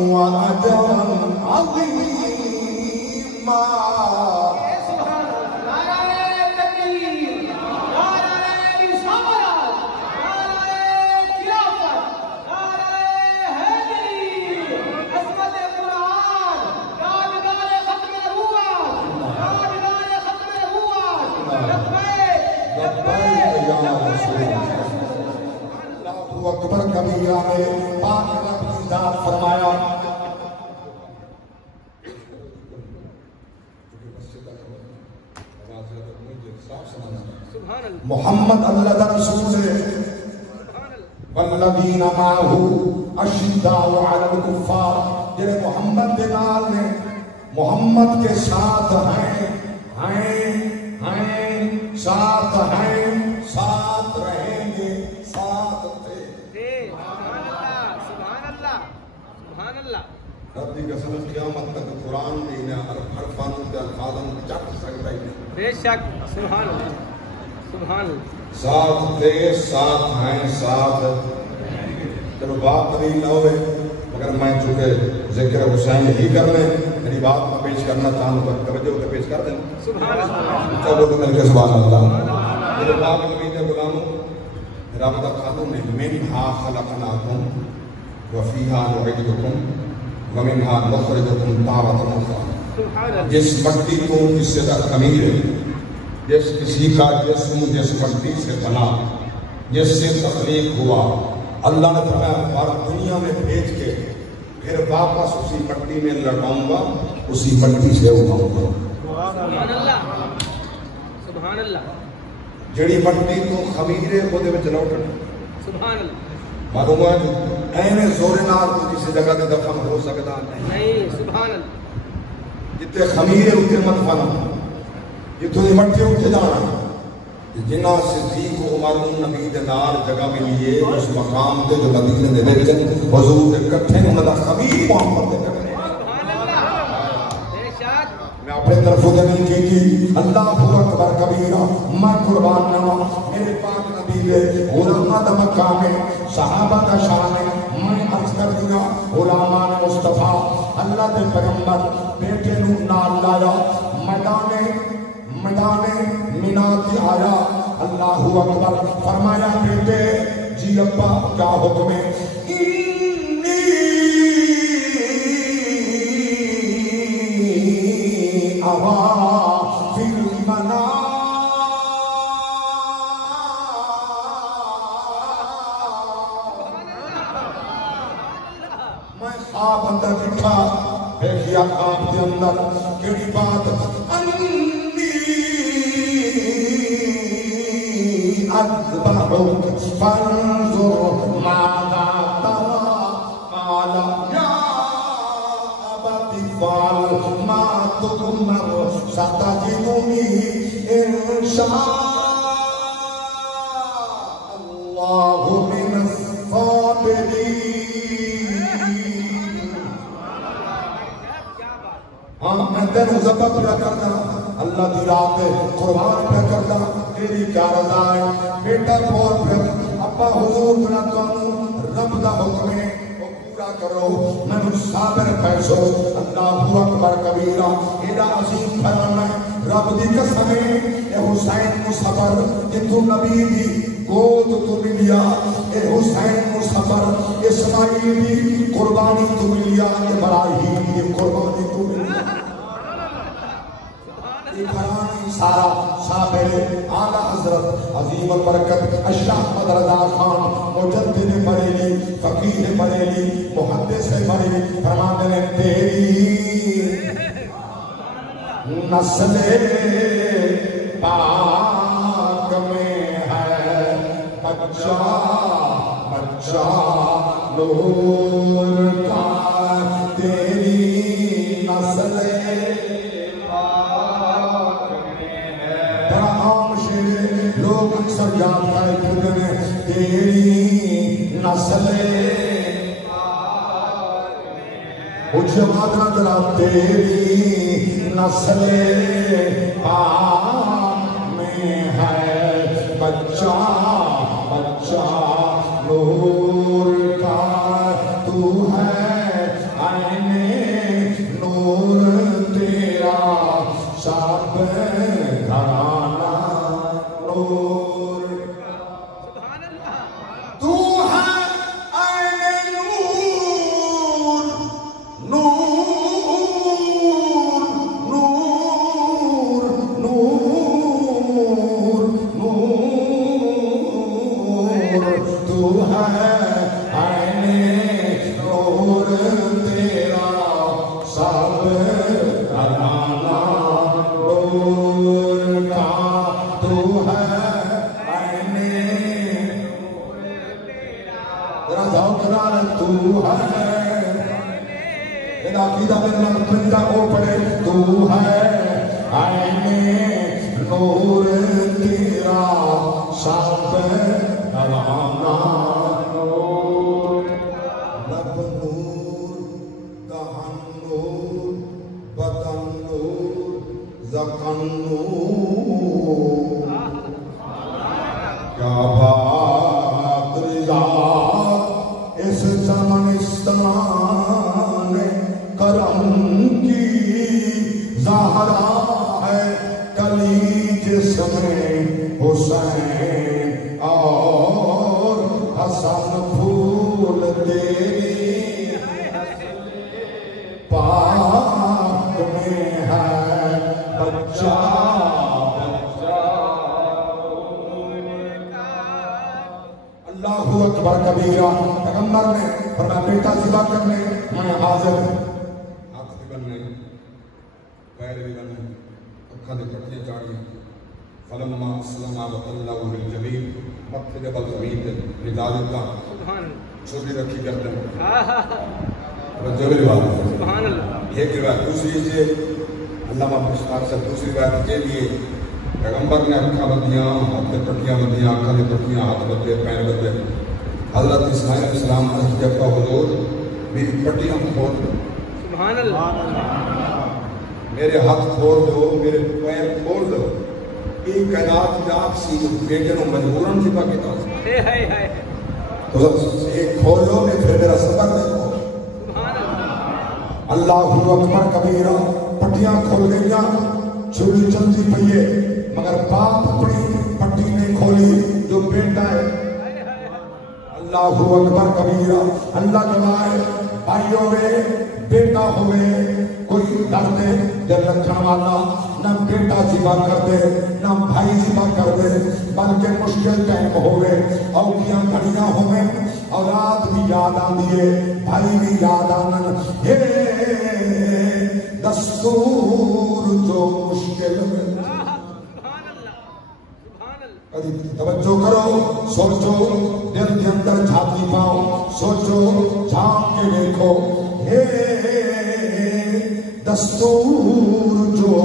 وأجرا عظيما نعرہ تکبیر نعرہ رسالت نعرہ اکبر کبیرہ میں پاک رب کی ذات فرمایا محمد اللہ دا رسول ہے والذین معہ اشداء علی الکفار، جنہیں محمد کے نال نے، محمد کے ساتھ ہیں ساتھ ہیں، ساتھ رہیں گے، ساتھ تھے۔ سبحان اللہ سبحان اللہ۔ رب دی قسم قیامت تک قرآن بھی انہیں حرفان کے الفاظاں چک سکتا ہی نہیں۔ بے شک سبحان اللہ سبحان اللہ۔ ساتھ تھے، ساتھ ہیں، ساتھ چلو بات طویل نہ ہوئے، مگر میں چونکہ ذکر حسین ہی کر لیں، میری بات میں پیش کرنا چاہوں تو توجہ سے پیش کر دیں۔ سبحان اللہ۔ کیا بولو مل کے سبحان اللہ۔ میرے پاک نبی کے غلاموں، رب دا قانون ہے منہا خلقناکم وفیہا نعیدکم ومنہا نخرجکم تارۃ اخری۔ جس مٹی کو جس سے خمیر ہے، جس کسی کا جسم جس مٹی سے بنا، جس سے تخلیق ہوا، اللہ نے فرمایا اور دنیا میں بھیج کے پھر واپس اسی مٹی میں لٹاؤں گا، اسی مٹی سے اٹھاؤں گا۔ سبحان اللہ سبحان اللہ۔ جڑی مٹی تو خمیرے کو دے وچ لوٹنا، سبحان اللہ۔ معلوم ہے اینے زور نال کسی جگہ تے دفن ہو سکتا نہیں۔ سبحان اللہ۔ جتے خمیرے اتنے مت بنا، جتوں دی مٹی اٹھ جانا، جنہ صدیق عمر نبی دے نال جگہ ملی ہے اس مقام تے جو مدینے دے وچ حضور دے کٹھے انہاں دا خمیر محمد دے کٹھے۔ سبحان اللہ بے شک۔ میں اپنے طرف دلیل کی اللہ اکبر کبیرہ، میں قربان نوا میرے پاک نبی دے علماء دا مقام ہے، صحابہ دا شان ہے، میں عرض کر دیا علماء مصطفیٰ اللہ دے پیغمبر بیٹے نو نال لایا، میدان مینا کی آیا، اللہ اکبر فرمایا بیٹے جی ابا کیا حکم ہے؟ انی ارا فی المنام، میں خواب اندر دکھا دیکھیا خواب کے اندر کیڑی بات أذبحك فانظر ماذا ترى، قال يا أبت افعل ما تؤمر ستجدني إن شاء الله من الصابرين۔ ہاں میں تینوں ذبح پہ کرنا، اللہ دی راہ پہ قربان پہ کرنا، تیری کیا رضا ہے بیٹا بول پھر ابا حضور بنا تانوں رب دا حکم ہے وہ پورا کرو، میں صابر پیسو۔ اللہ اکبر کبیرہ، ایڈا عظیم گھرانہ ہے، رب دی قسم ہے اے حسین مصبر جتوں نبی دی گود تو ملیا، اے حسین مصبر اسماعیل دی قربانی تو ملیا، ابراہیم دی قربانی تو ملیا۔ سارا صابر اعلیٰ حضرت عظیم البرکت اشرف احمد رضا خان مجدد بریلی، فقیہ بریلی، محدث بریلی فرماتے ہیں تیری نسل پاک میں ہے بچہ بچہ نور کا، تیری نسل لوگ اکثر یاد کرے کرتے ہیں تیری نسل اچھ مادرہ جلا، تیری نسل پاک میں ہے بچہ بچہ نور کا، تو ہے عین نور تیرا سب گھرانہ نور، تو ہے عین نور نور نور نور نور، تو ہے جدا عقیدہ میرے نال پنجا او پڑے تو ہے عین نور تیرا سب نوانا نور لب نور دہن نور بدن نور زکن نور کیا بات رضا اس زمانستان کرم کی زہرا ہے کلی جس میں حسین اور حسن پھول تیری پاک میں ہے بچہ اللہ اکبر کبیرہ پیغمبر نے فرمایا بیٹا ذبح کرنے میں حاضر ہاتھ بھی بننے پیر بھی بننے اکھاں دے پٹیاں چاڑیاں فلما اسلم وتلہ للجبین متھے جبل زمین تے ندا دیتا چھوٹی رکھی گردن توجہ بات سبحان اللہ ایک روایت دوسری سے علامہ مشتاق سے دوسری روایت کے لیے پیغمبر نے اکھاں بدیاں ہاتھ تے پٹیاں بدیاں اکھاں تے پٹیاں ہاتھ بدے پیر بدے حضرت اسماعیل علیہ السلام عرض کیا حضور میری پٹیاں کھول دو سبحان اللہ میرے ہاتھ کھول دو میرے پیر کھول دو ایک کائنات جات سی بیٹے نو مجبوراً ذبح کیتا تو ایک کھول لو میں پھر میرا صبر دیکھو اللہ اکبر کبیرہ پٹیاں کھول گئیاں چھری چلتی پئیے مگر باپ اپنی پٹی نہیں کھولی جو بیٹا ہے اللہ اکبر کبیرہ اللہ گواہ بھائی ہوئے بیٹا ہوئے کوئی ڈرتے جب رکھنے والا نہ بیٹا ذبح کر دے نہ بھائی ذبح کر دے بلکہ مشکل ٹائم ہوئے اوکیاں گھڑیاں ہوئے اولاد بھی یاد آندیے بھائی بھی یاد آنن ہے دستور جو مشکل توجہ کرو سوچو دل کے اندر جھانکی پاؤ سوچو جھانک کے دیکھو ہے دستور جو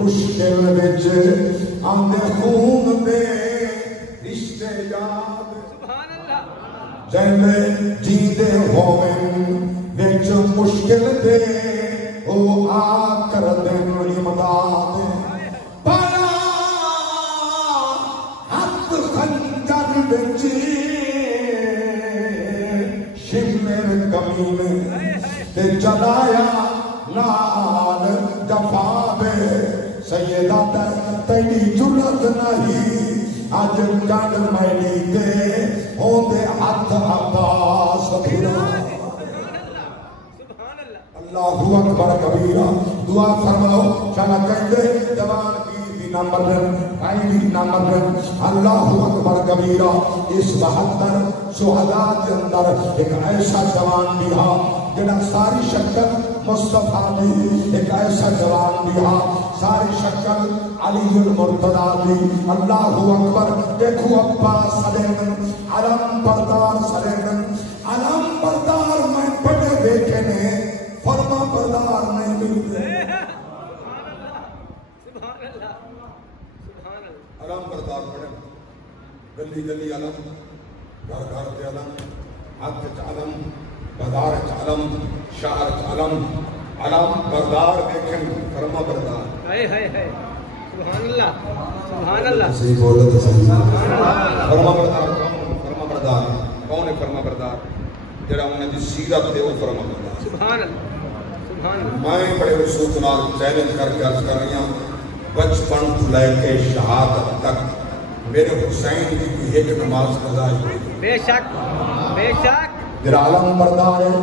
مشکل وچ آندے خون دے رشتے یاد جیندے جیندے ہوویں وچ مشکل دے او آ کر دین امداد پایا ہاتھ خنجر وچ شمر کمین تے چلایا نال جفا دے سیدہ تیری جرت نہیں اج کن میلی تے ہوندے ہاتھ عباس پھرا اللہ اکبر کبیرہ دعا فرماؤ چلا کہندے جوان پیر نہ مرن بھائی بھی نہ مرن اللہ اکبر کبیرہ اس 72 شہداء کے اندر ایک ایسا جوان بھی ہا جنہاں ساری شکل مصطفیٰ دی ایک ایسا جوان بھی ہا ساری شکل علی المرتضیٰ دی اللہ اکبر دیکھو عباس سلیمن علم بردار سلیمن علم بردار میں پڑے دیکھے نے فرما بردار نہیں ملتے علم بردار پڑے گلی گلی علم گھر گھر کے علم ہاتھ علم بازار علم شہر علم علم بردار دیکھیں فرما بردار سبحان اللہ سبحان اللہ صحیح بولو تو صحیح فرما بردار فرما بردار کون ہے فرما بردار جڑا انہیں دی سیرت دے وہ فرما بردار سبحان اللہ سبحان اللہ میں بڑے رسول نال چیلنج کر کے عرض کر رہی ہوں بچپن تو لے کے شہادت تک میرے حسین کی ایک نماز قضا ہوئی بے شک بے شک جڑا علم بردار ہے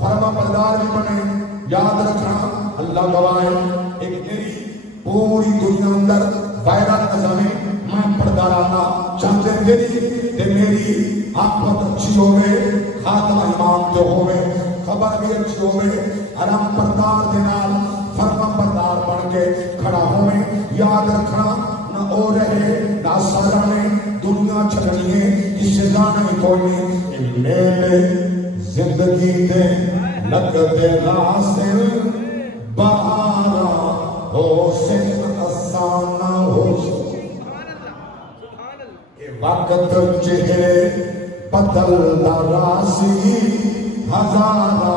فرما بردار بھی بنے یاد رکھنا اللہ گواہ ہے ایک میری پوری دنیا اندر وائرل نظامیں میں پردارانا چاہتے تیری تے میری آپت اچھی ہوئے خاتمہ امام جو ہوئے خبر بھی اچھی ہوئے علم بردار دینال فرما بردار بن کے کھڑا ہوئے یاد رکھنا نہ او رہے نہ سارانے دنیا چھڑنی ہے کسی جانے کوئی نہیں میرے زندگی دے لگتے ناصر بہارا حسین افسانہ حسین وقت چہرے بدل راسی ہزارہ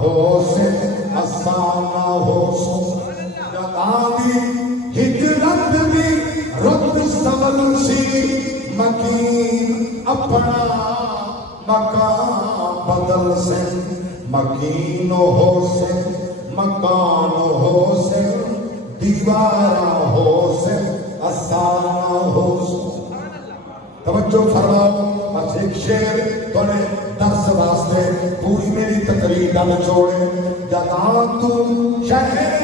حسین افسانہ حسین جداوی ہجرت دی رت سبل سی مکین اپنا مکان بدل سے مکین ہو سے مکان ہو سے دیوارہ ہو سے آسانہ ہو سے توجہ فرماؤ بس ایک شعر توڑے درس واسطے پوری میری تقریر نہ چھوڑے جہاں تو شہر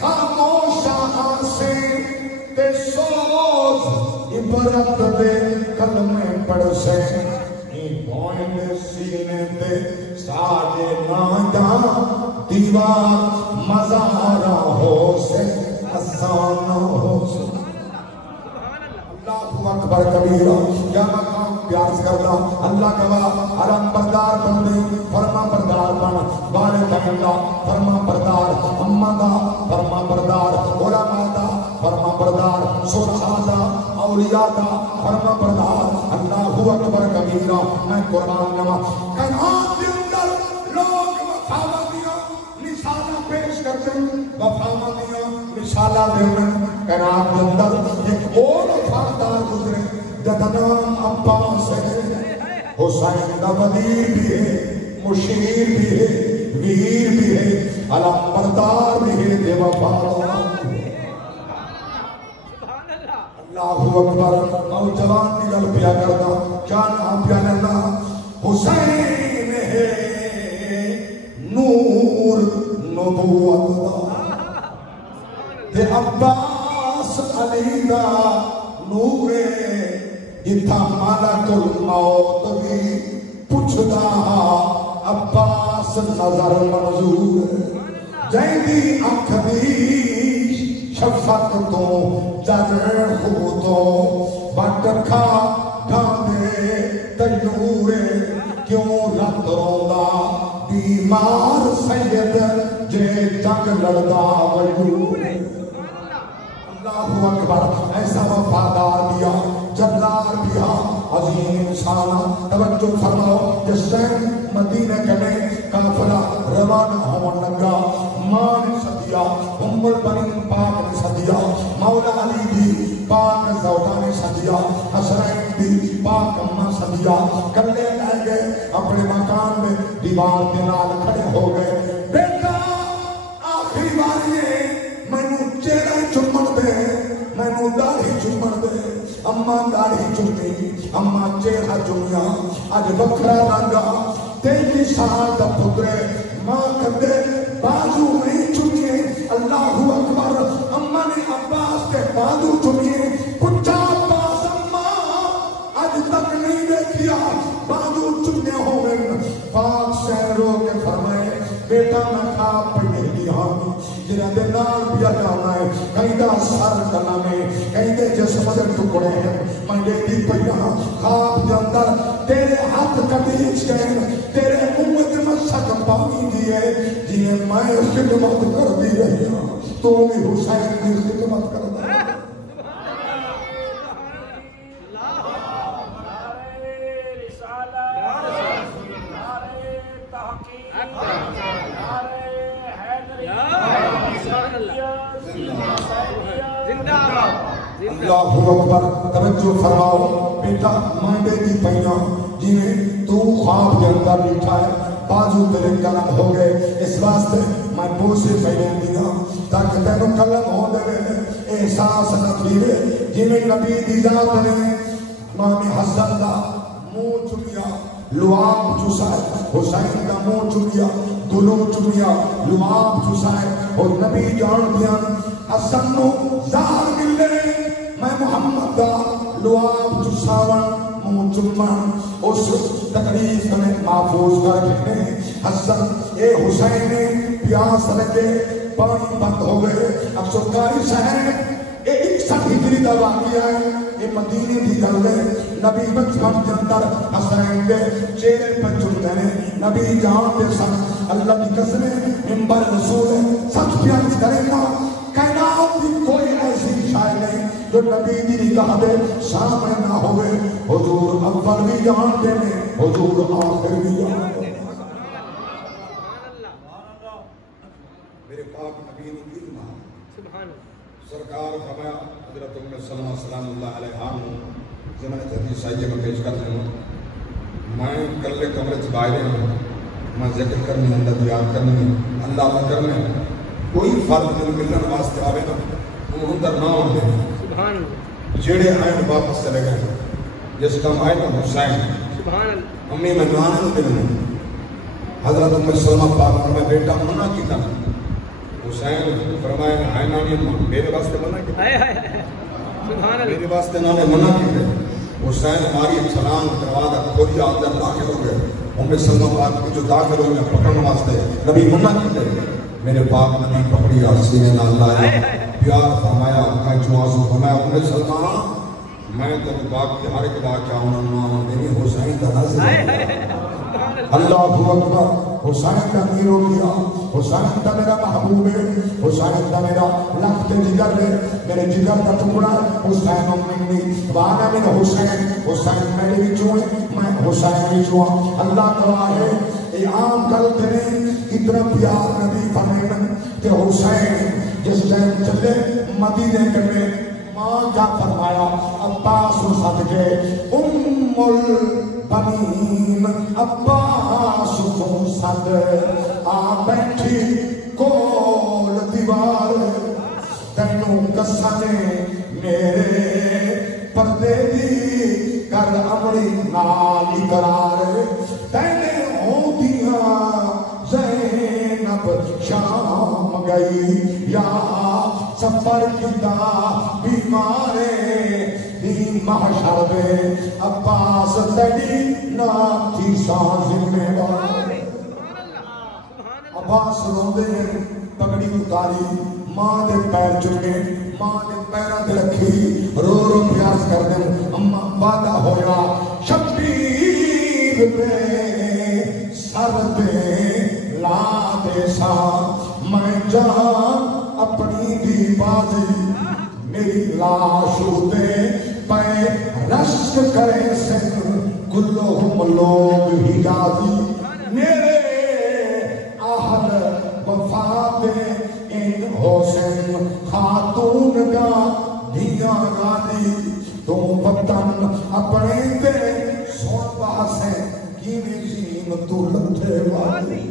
خاموشاں سے تے سوز عبرت دے کلمے پڑھ سے پوائنٹ سینے تے ساجے ناجا دیوار مزارہ ہو سے آسانہ ہو سے اللہ اکبر کبیرہ یا مقام پیاس کرنا اللہ گواہ حرم بردار بندے فرما بردار بن بارے تکندہ فرما بردار امدہ فرما بردار علماء دا فرما بردار صلحاء دا اولیاء دا فرما بردار اللہ اکبر کبیرہ میں قرآن نما قنات کے اندر لوگ وفامتیاں نشانہ پیش کرتے وفامتیاں نشانہ دینے قنات کے اندر ایک اور وفادار گزرے جدا نام عباس ہے حسین دا وزیر بھی ہے مشیر بھی ہے ویر بھی ہے علم بردار بھی ہے دے وفادار اللہ اکبر نوجوان کی گل پیا کرنا کیا نام پیا لینا حسین ہے نور نبوت دے عباس علی دا نور اتھا ملک الموت بھی پوچھدا عباس نظر منظور جیدی اکھ دی شفق تو جر خودو بٹ کھا گاندے تیورے کیوں رت روندا بیمار سید جے جگ لڑدا ویور اللہ اکبر ایسا وفادار دیا جلال دیا عظیم انسان توجہ فرماؤ جس ٹائم مدینہ کے کافلہ روانہ ہون لگا ماں نے صدیہ ام البنین پاک نے صدیہ مولا علی دی پاک زوجہ نے صدیہ حسنین دی پاک امہ صدیہ کلے لے گئے اپنے مکان میں دیوار کے نال کھڑے ہو گئے بیٹا آخری باری مینوں چہرہ چمڑ دے مینوں داڑھی چمڑ دے اماں داڑھی چمی اماں چہرہ چمیا اج وکھرا رنگا 23 سال دا پترے ماں کدے بازو نہیں چمیے اللہ اکبر اماں نے عباس کے بازو چمیے پچھا عباس اماں اج تک نہیں دیکھیا بازو چمنے ہوئے پاک شہروں کے فرمائے بیٹا میں خواب پہ نہیں ہوں جنہاں دے نال پیا جانا ہے کہیں دا سر کرنا میں کہیں دے جسم دے ٹکڑے ہیں میں دیکھی پیا خواب دے اندر تیرے ہاتھ کٹیچ گئے تیرے امت مسک پانی دیئے جنہیں میں خدمت کر دی رہی ہوں تو بھی حسین کی خدمت کر دی اللہ اکبر توجہ فرماؤ بیٹا مانڈے دی پہیاں جنہیں تو خواب کے اندر بیٹھا ہے بازو تیرے کلم ہو گئے اس واسطے میں بوسے پہنے دیا تاکہ تینوں کلم ہو دے احساس نفیرے جنہیں نبی دی ذات نے امام حسن دا منہ چمیا لعاب چسائے حسین دا منہ چمیا دلو چمیا لعاب چسائے اور نبی جان دیا حسن نو زہر ملے میں محمد دا لعاب چساون منہ چمان اس تکلیف میں محفوظ کر کے حسن اے حسین پیاس لگے پانی بند ہو گئے اب سرکاری شہر 61 ہجری دا واقعہ ہے یہ مدینے دی گل ہے نبی بچپن کے اندر حسین دے چہرے پر چلتے ہیں نبی جان دے سن اللہ کی قسم منبر رسول ہے سچ بیان کرے نا کائنات کی کوئی ایسی شے نہیں جو نبی دی نگاہ دے سامنے نہ ہوئے حضور اول بھی جانتے ہیں حضور آخر بھی جانتے ہیں میرے پاک نبی نے علم سبحان سرکار فرمایا حضرت ام سلمہ سلام اللہ علیہا زمانے حدیث سائیے میں پیش کرتے ہیں میں کلے کمرے سے باہر ہوں میں ذکر کرنے اللہ دیار کرنے اللہ کرنے کوئی فرق نہیں ملنے واسطے آوے نا وہ اندر نہ ہوتے ہیں سبحان جیڑے آئیں واپس چلے گئے جس کم آئے نا حسین سبحان امی میں نانے نو دلنے حضرت ام سلمہ پاک فرمائے بیٹا منع کی تھا حسین فرمائے آئے نانی میرے واسطے منع کی سبحان اللہ میرے واسطے نانے منع کی تھے حسین ہماری سلام کروا کر کھولی اندر داخل ہو گئے ام سلمہ پاک کو جو داخل ہو گئے پکڑنے واسطے نبی منع کی تھے میرے پاک نبی پکڑی سینے نہ اللہ پیار فرمایا آنکھیں جو آنسو فرمایا ام سلمہ میں تو پاک کے ہر ایک واقعہ ہونا میری حسین کا نظر اللہ اکبر حسین کا نیرو کیا حسین کا میرا محبوب ہے حسین کا میرا لخت جگر ہے میرے جگر کا ٹکڑا حسین امنی وانا من حسین حسین میرے بچوں ہے میں حسین بچوں اللہ گواہ ہے یہ عام غلط نہیں اتنا پیار نبی فرمائے کہ حسین جس ٹائم چلے مدینے کے ماں کیا فرمایا عباس صدقے ام البنین عباس کو صد آ بیٹھی کول دیوار تینوں کسانے میرے پردے دی کر امری نال اقرار تینے ہوندیاں زینب شام گئی یا سفر کیتا بیمارے دی محشر دے عباس تیری ناتی سان ذمہ دار عباس روندے پگڑی اتاری ماں دے پیر چکے ماں دے پیروں تے رکھی رو رو پیاس کر دیں اما وعدہ ہویا شبیر دے سر دے لا دے سا میں جان اپنی دی بازی میری لاش ہوتے پہ رشک کرے سن کلہم لوگ حجازی میرے آہد وفات ان حسین خاتون کا دھیا راضی تم وطن اپنے دے سون باسے کی نشیم تو لٹھے واضی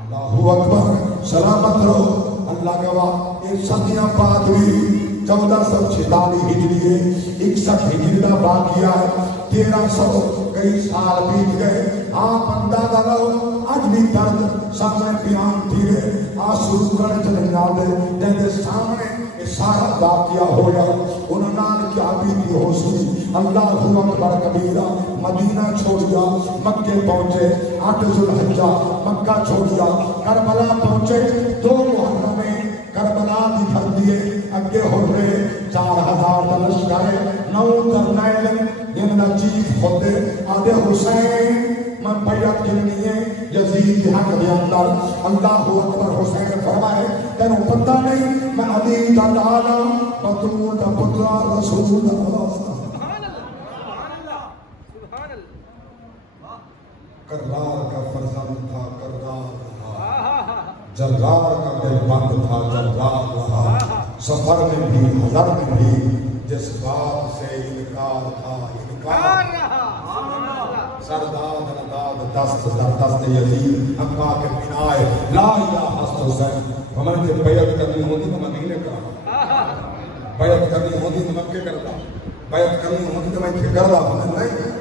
اللہ اکبر سلامت رہو اللہ گواہ ایک صدیاں بعد بھی 1446 ہجری ہے 61 ہجری دا واقعہ ہے 1300 کئی سال بیت گئے آپ اندازہ لو اج بھی درد سامنے بیان تھی ہے آنسو کرنے چلے جاتے جن سامنے سارا واقعہ ہویا انہوں نے کیا بیتی ہو سی اللہ اکبر کبیرہ مدینہ چھوڑیا مکے پہنچے 8 ذوالحجہ مکہ چھوڑیا کربلا پہنچے 2 محرم میں کربلا دی گھر دیے اگے ہو رہے 4000 لشکر 9 کرنائل جن کا چیف خودے آدھے حسین میں بیعت کرنی ہے یزید کے حق دے اندر اللہ اکبر حسین فرمائے تینوں پتہ نہیں میں علی کا لالا بطول کا پترا رسول اللہ کرار کا فرزند تھا کرار رہا جرار کا دل بند تھا جرار رہا سفر میں بھی حضر میں بھی جس بات سے انکار تھا انکار رہا سرداد نداد دست در دست یزید اقا کے بنائے لا الہ حسن حسین ہمیں سے بیعت کرنی ہوتی تو مدینے کرا بیعت کرنی ہوتی تو مکے کرتا بیعت کرنی ہوتی تو میں تھے کرتا ہمیں نہیں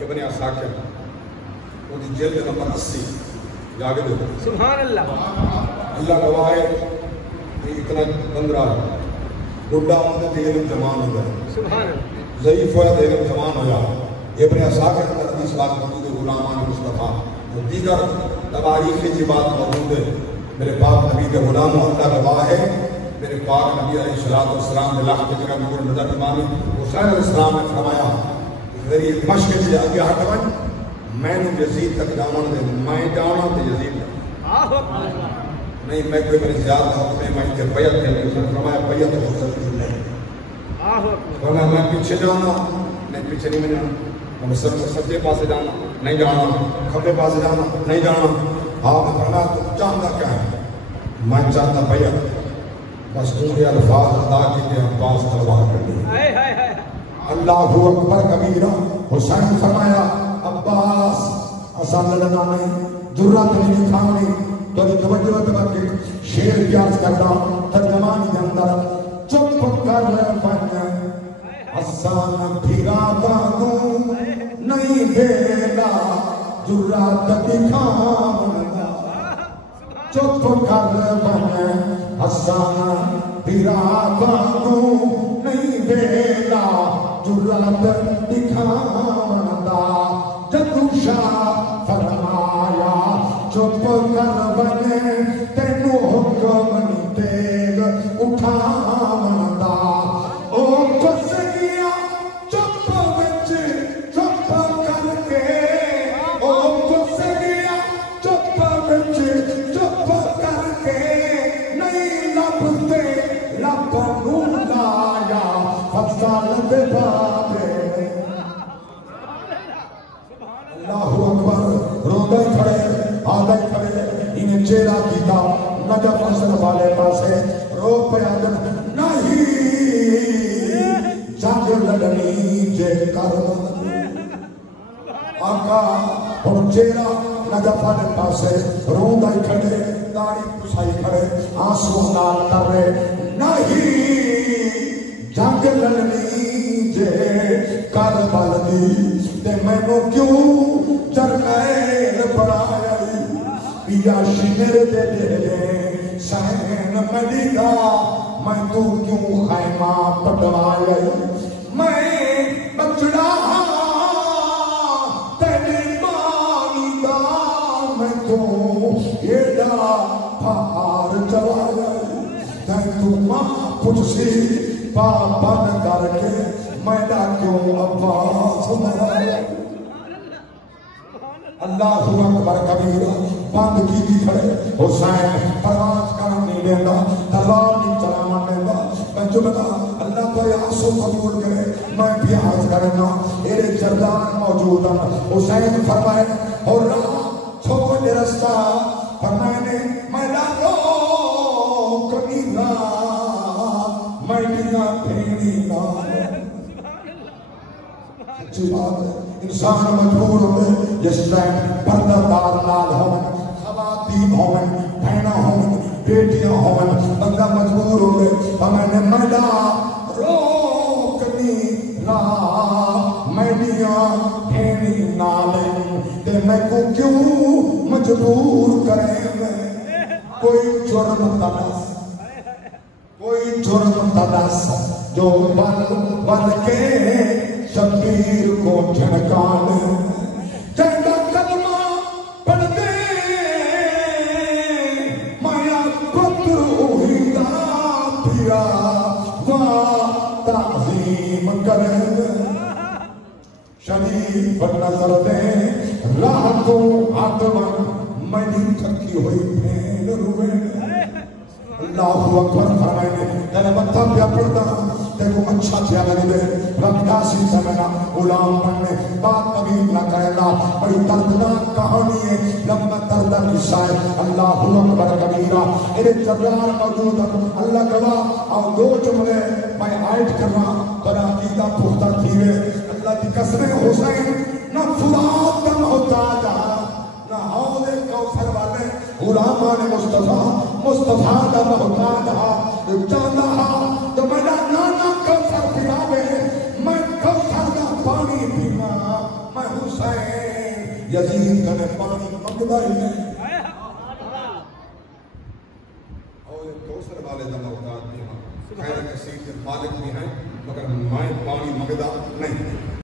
ابن عساکر وہ دی جلد نمبر 80 جاگے دے سبحان اللہ اللہ گواہ ہے یہ اتنا بندرا بڑھا ہونے تے علم جوان ہو گئے سبحان اللہ ضعیف ہوا تے علم جوان ہو جائے ابن عساکر کا حدیث بات موجود ہے غلامان مصطفیٰ اور دیگر تواریخ کی بات موجود ہے میرے پاک نبی کے غلاموں اللہ گواہ ہے میرے پاک نبی علیہ السلام نے لاکھ جگہ نور نظر فرمانی حسین علیہ السلام نے فرمایا میری مشق سے آگے ہٹ ون میں نے یزید تک جاون دے میں جانا تے یزید نہیں میں کوئی میری زیادہ حق میں کے بیعت کرنے اس نے فرمایا بیعت ہو سکتی ہے فرمایا میں پیچھے جانا نہیں پیچھے نہیں میں جانا میں سجے پاسے جانا نہیں جانا کھبے پاسے جانا نہیں جانا ہاں میں فرمایا تو چاہتا کیا ہے میں چاہتا بیعت بس تمہیں الفاظ ادا کی کہ عباس تلوار کر دی اللہ اکبر کبیرہ حسین فرمایا عباس آسان لڑنا نہیں ضرورت نہیں کھانے تو توجہ کے شیر پیاز کرتا ترجمانی کے اندر چپ کر بن حسان پھرا بانوں نہیں بیلا ضرورت دکھانا چپ کر بن حسان پھرا بانوں نہیں بیلا ضرورت دکھانا جدو شاہ فرمایا چپ کر بنے تینو حکم نہیں تیگ اٹھانا او کس گیا چپ بچ چپ کر کے او کس گیا چپ بچ چپ کر کے نہیں لبتے لب نولایا فضل دے بابے اللہ اکبر روندے کھڑے آدھے کھڑے انہیں چہرہ کیتا نجف حسن والے پاسے رو پیادن نہیں جنگ لڑنی جے کرد آقا اور چہرہ نجف والے پاسے روندے کھڑے داڑھی پسائی کھڑے آنسو نال کر رہے نہیں جنگ لڑنی جے کربل دی تے میں نو کیوں جرنیل بڑھایا پیا شنر دے دے سہن مدیدہ میں تو کیوں خیمہ پٹوایا میں بچڑا تیری مانی دا میں تو ایڈا پہار چلایا تے تو ماں پچھ سی پاپن کر کے میں دا کیوں عباس مرایا اللہ اکبر کبیرہ بند کی تھی کھڑے حسین پرواز کرم نہیں دینا تلوار نہیں چلانا دینا میں جو بتا اللہ تو آنسو قبول کرے میں بھی عرض کرنا میرے جردان موجود ہیں حسین فرمائے اور راہ چھوڑ دے رستہ فرمائے میں لاغو کنینا میں دینا پھینینا سچی بات ہے انسان مجبور ہوئے جس ٹائم پردہ دار لال ہوئے خواتین ہوئے بہنہ ہوئے بیٹیاں ہوئے بندہ مجبور ہوئے ہمیں نے مڈا روکنی راہ میڈیاں بھینی نالیں تے میں کو کیوں مجبور کریں میں کوئی جرم تدس کوئی جرم تدس جو بل کے شبیر کو جھنکان جنگا کلمہ پڑھ دے مایا پتر ہوئیدہ پیا تعظیم کرے شریف نظر دے راہ کو آدمان میں تھکی ہوئی پھین روئے اللہ اکبر فرمائے تیرے مطلب پیا پڑھتا تیرے کو اچھا کیا نہیں دے رب کاسی سمنا غلام بننے بات طویل نہ کرے اللہ بڑی دردناک کہانی ہے لمبا دردہ قصہ ہے اللہ اکبر کبیرہ میرے جبران موجود ہے اللہ گواہ اور دو جملے میں آئٹ کرنا پر عقیدہ پختہ تھیوے اللہ کی قسم حسین نہ فرات کا محتاج نہ حوض کوثر والے غلامان مصطفیٰ دا محتاج چاہتا تو میرا نانا کوثر پلاوے میں کوثر دا پانی پینا میں حسین یزید کا پانی منگدا ہی نہیں اور کوثر والے دا محتاج بھی خیر کثیر کے مالک بھی ہیں مگر میں پانی منگدا نہیں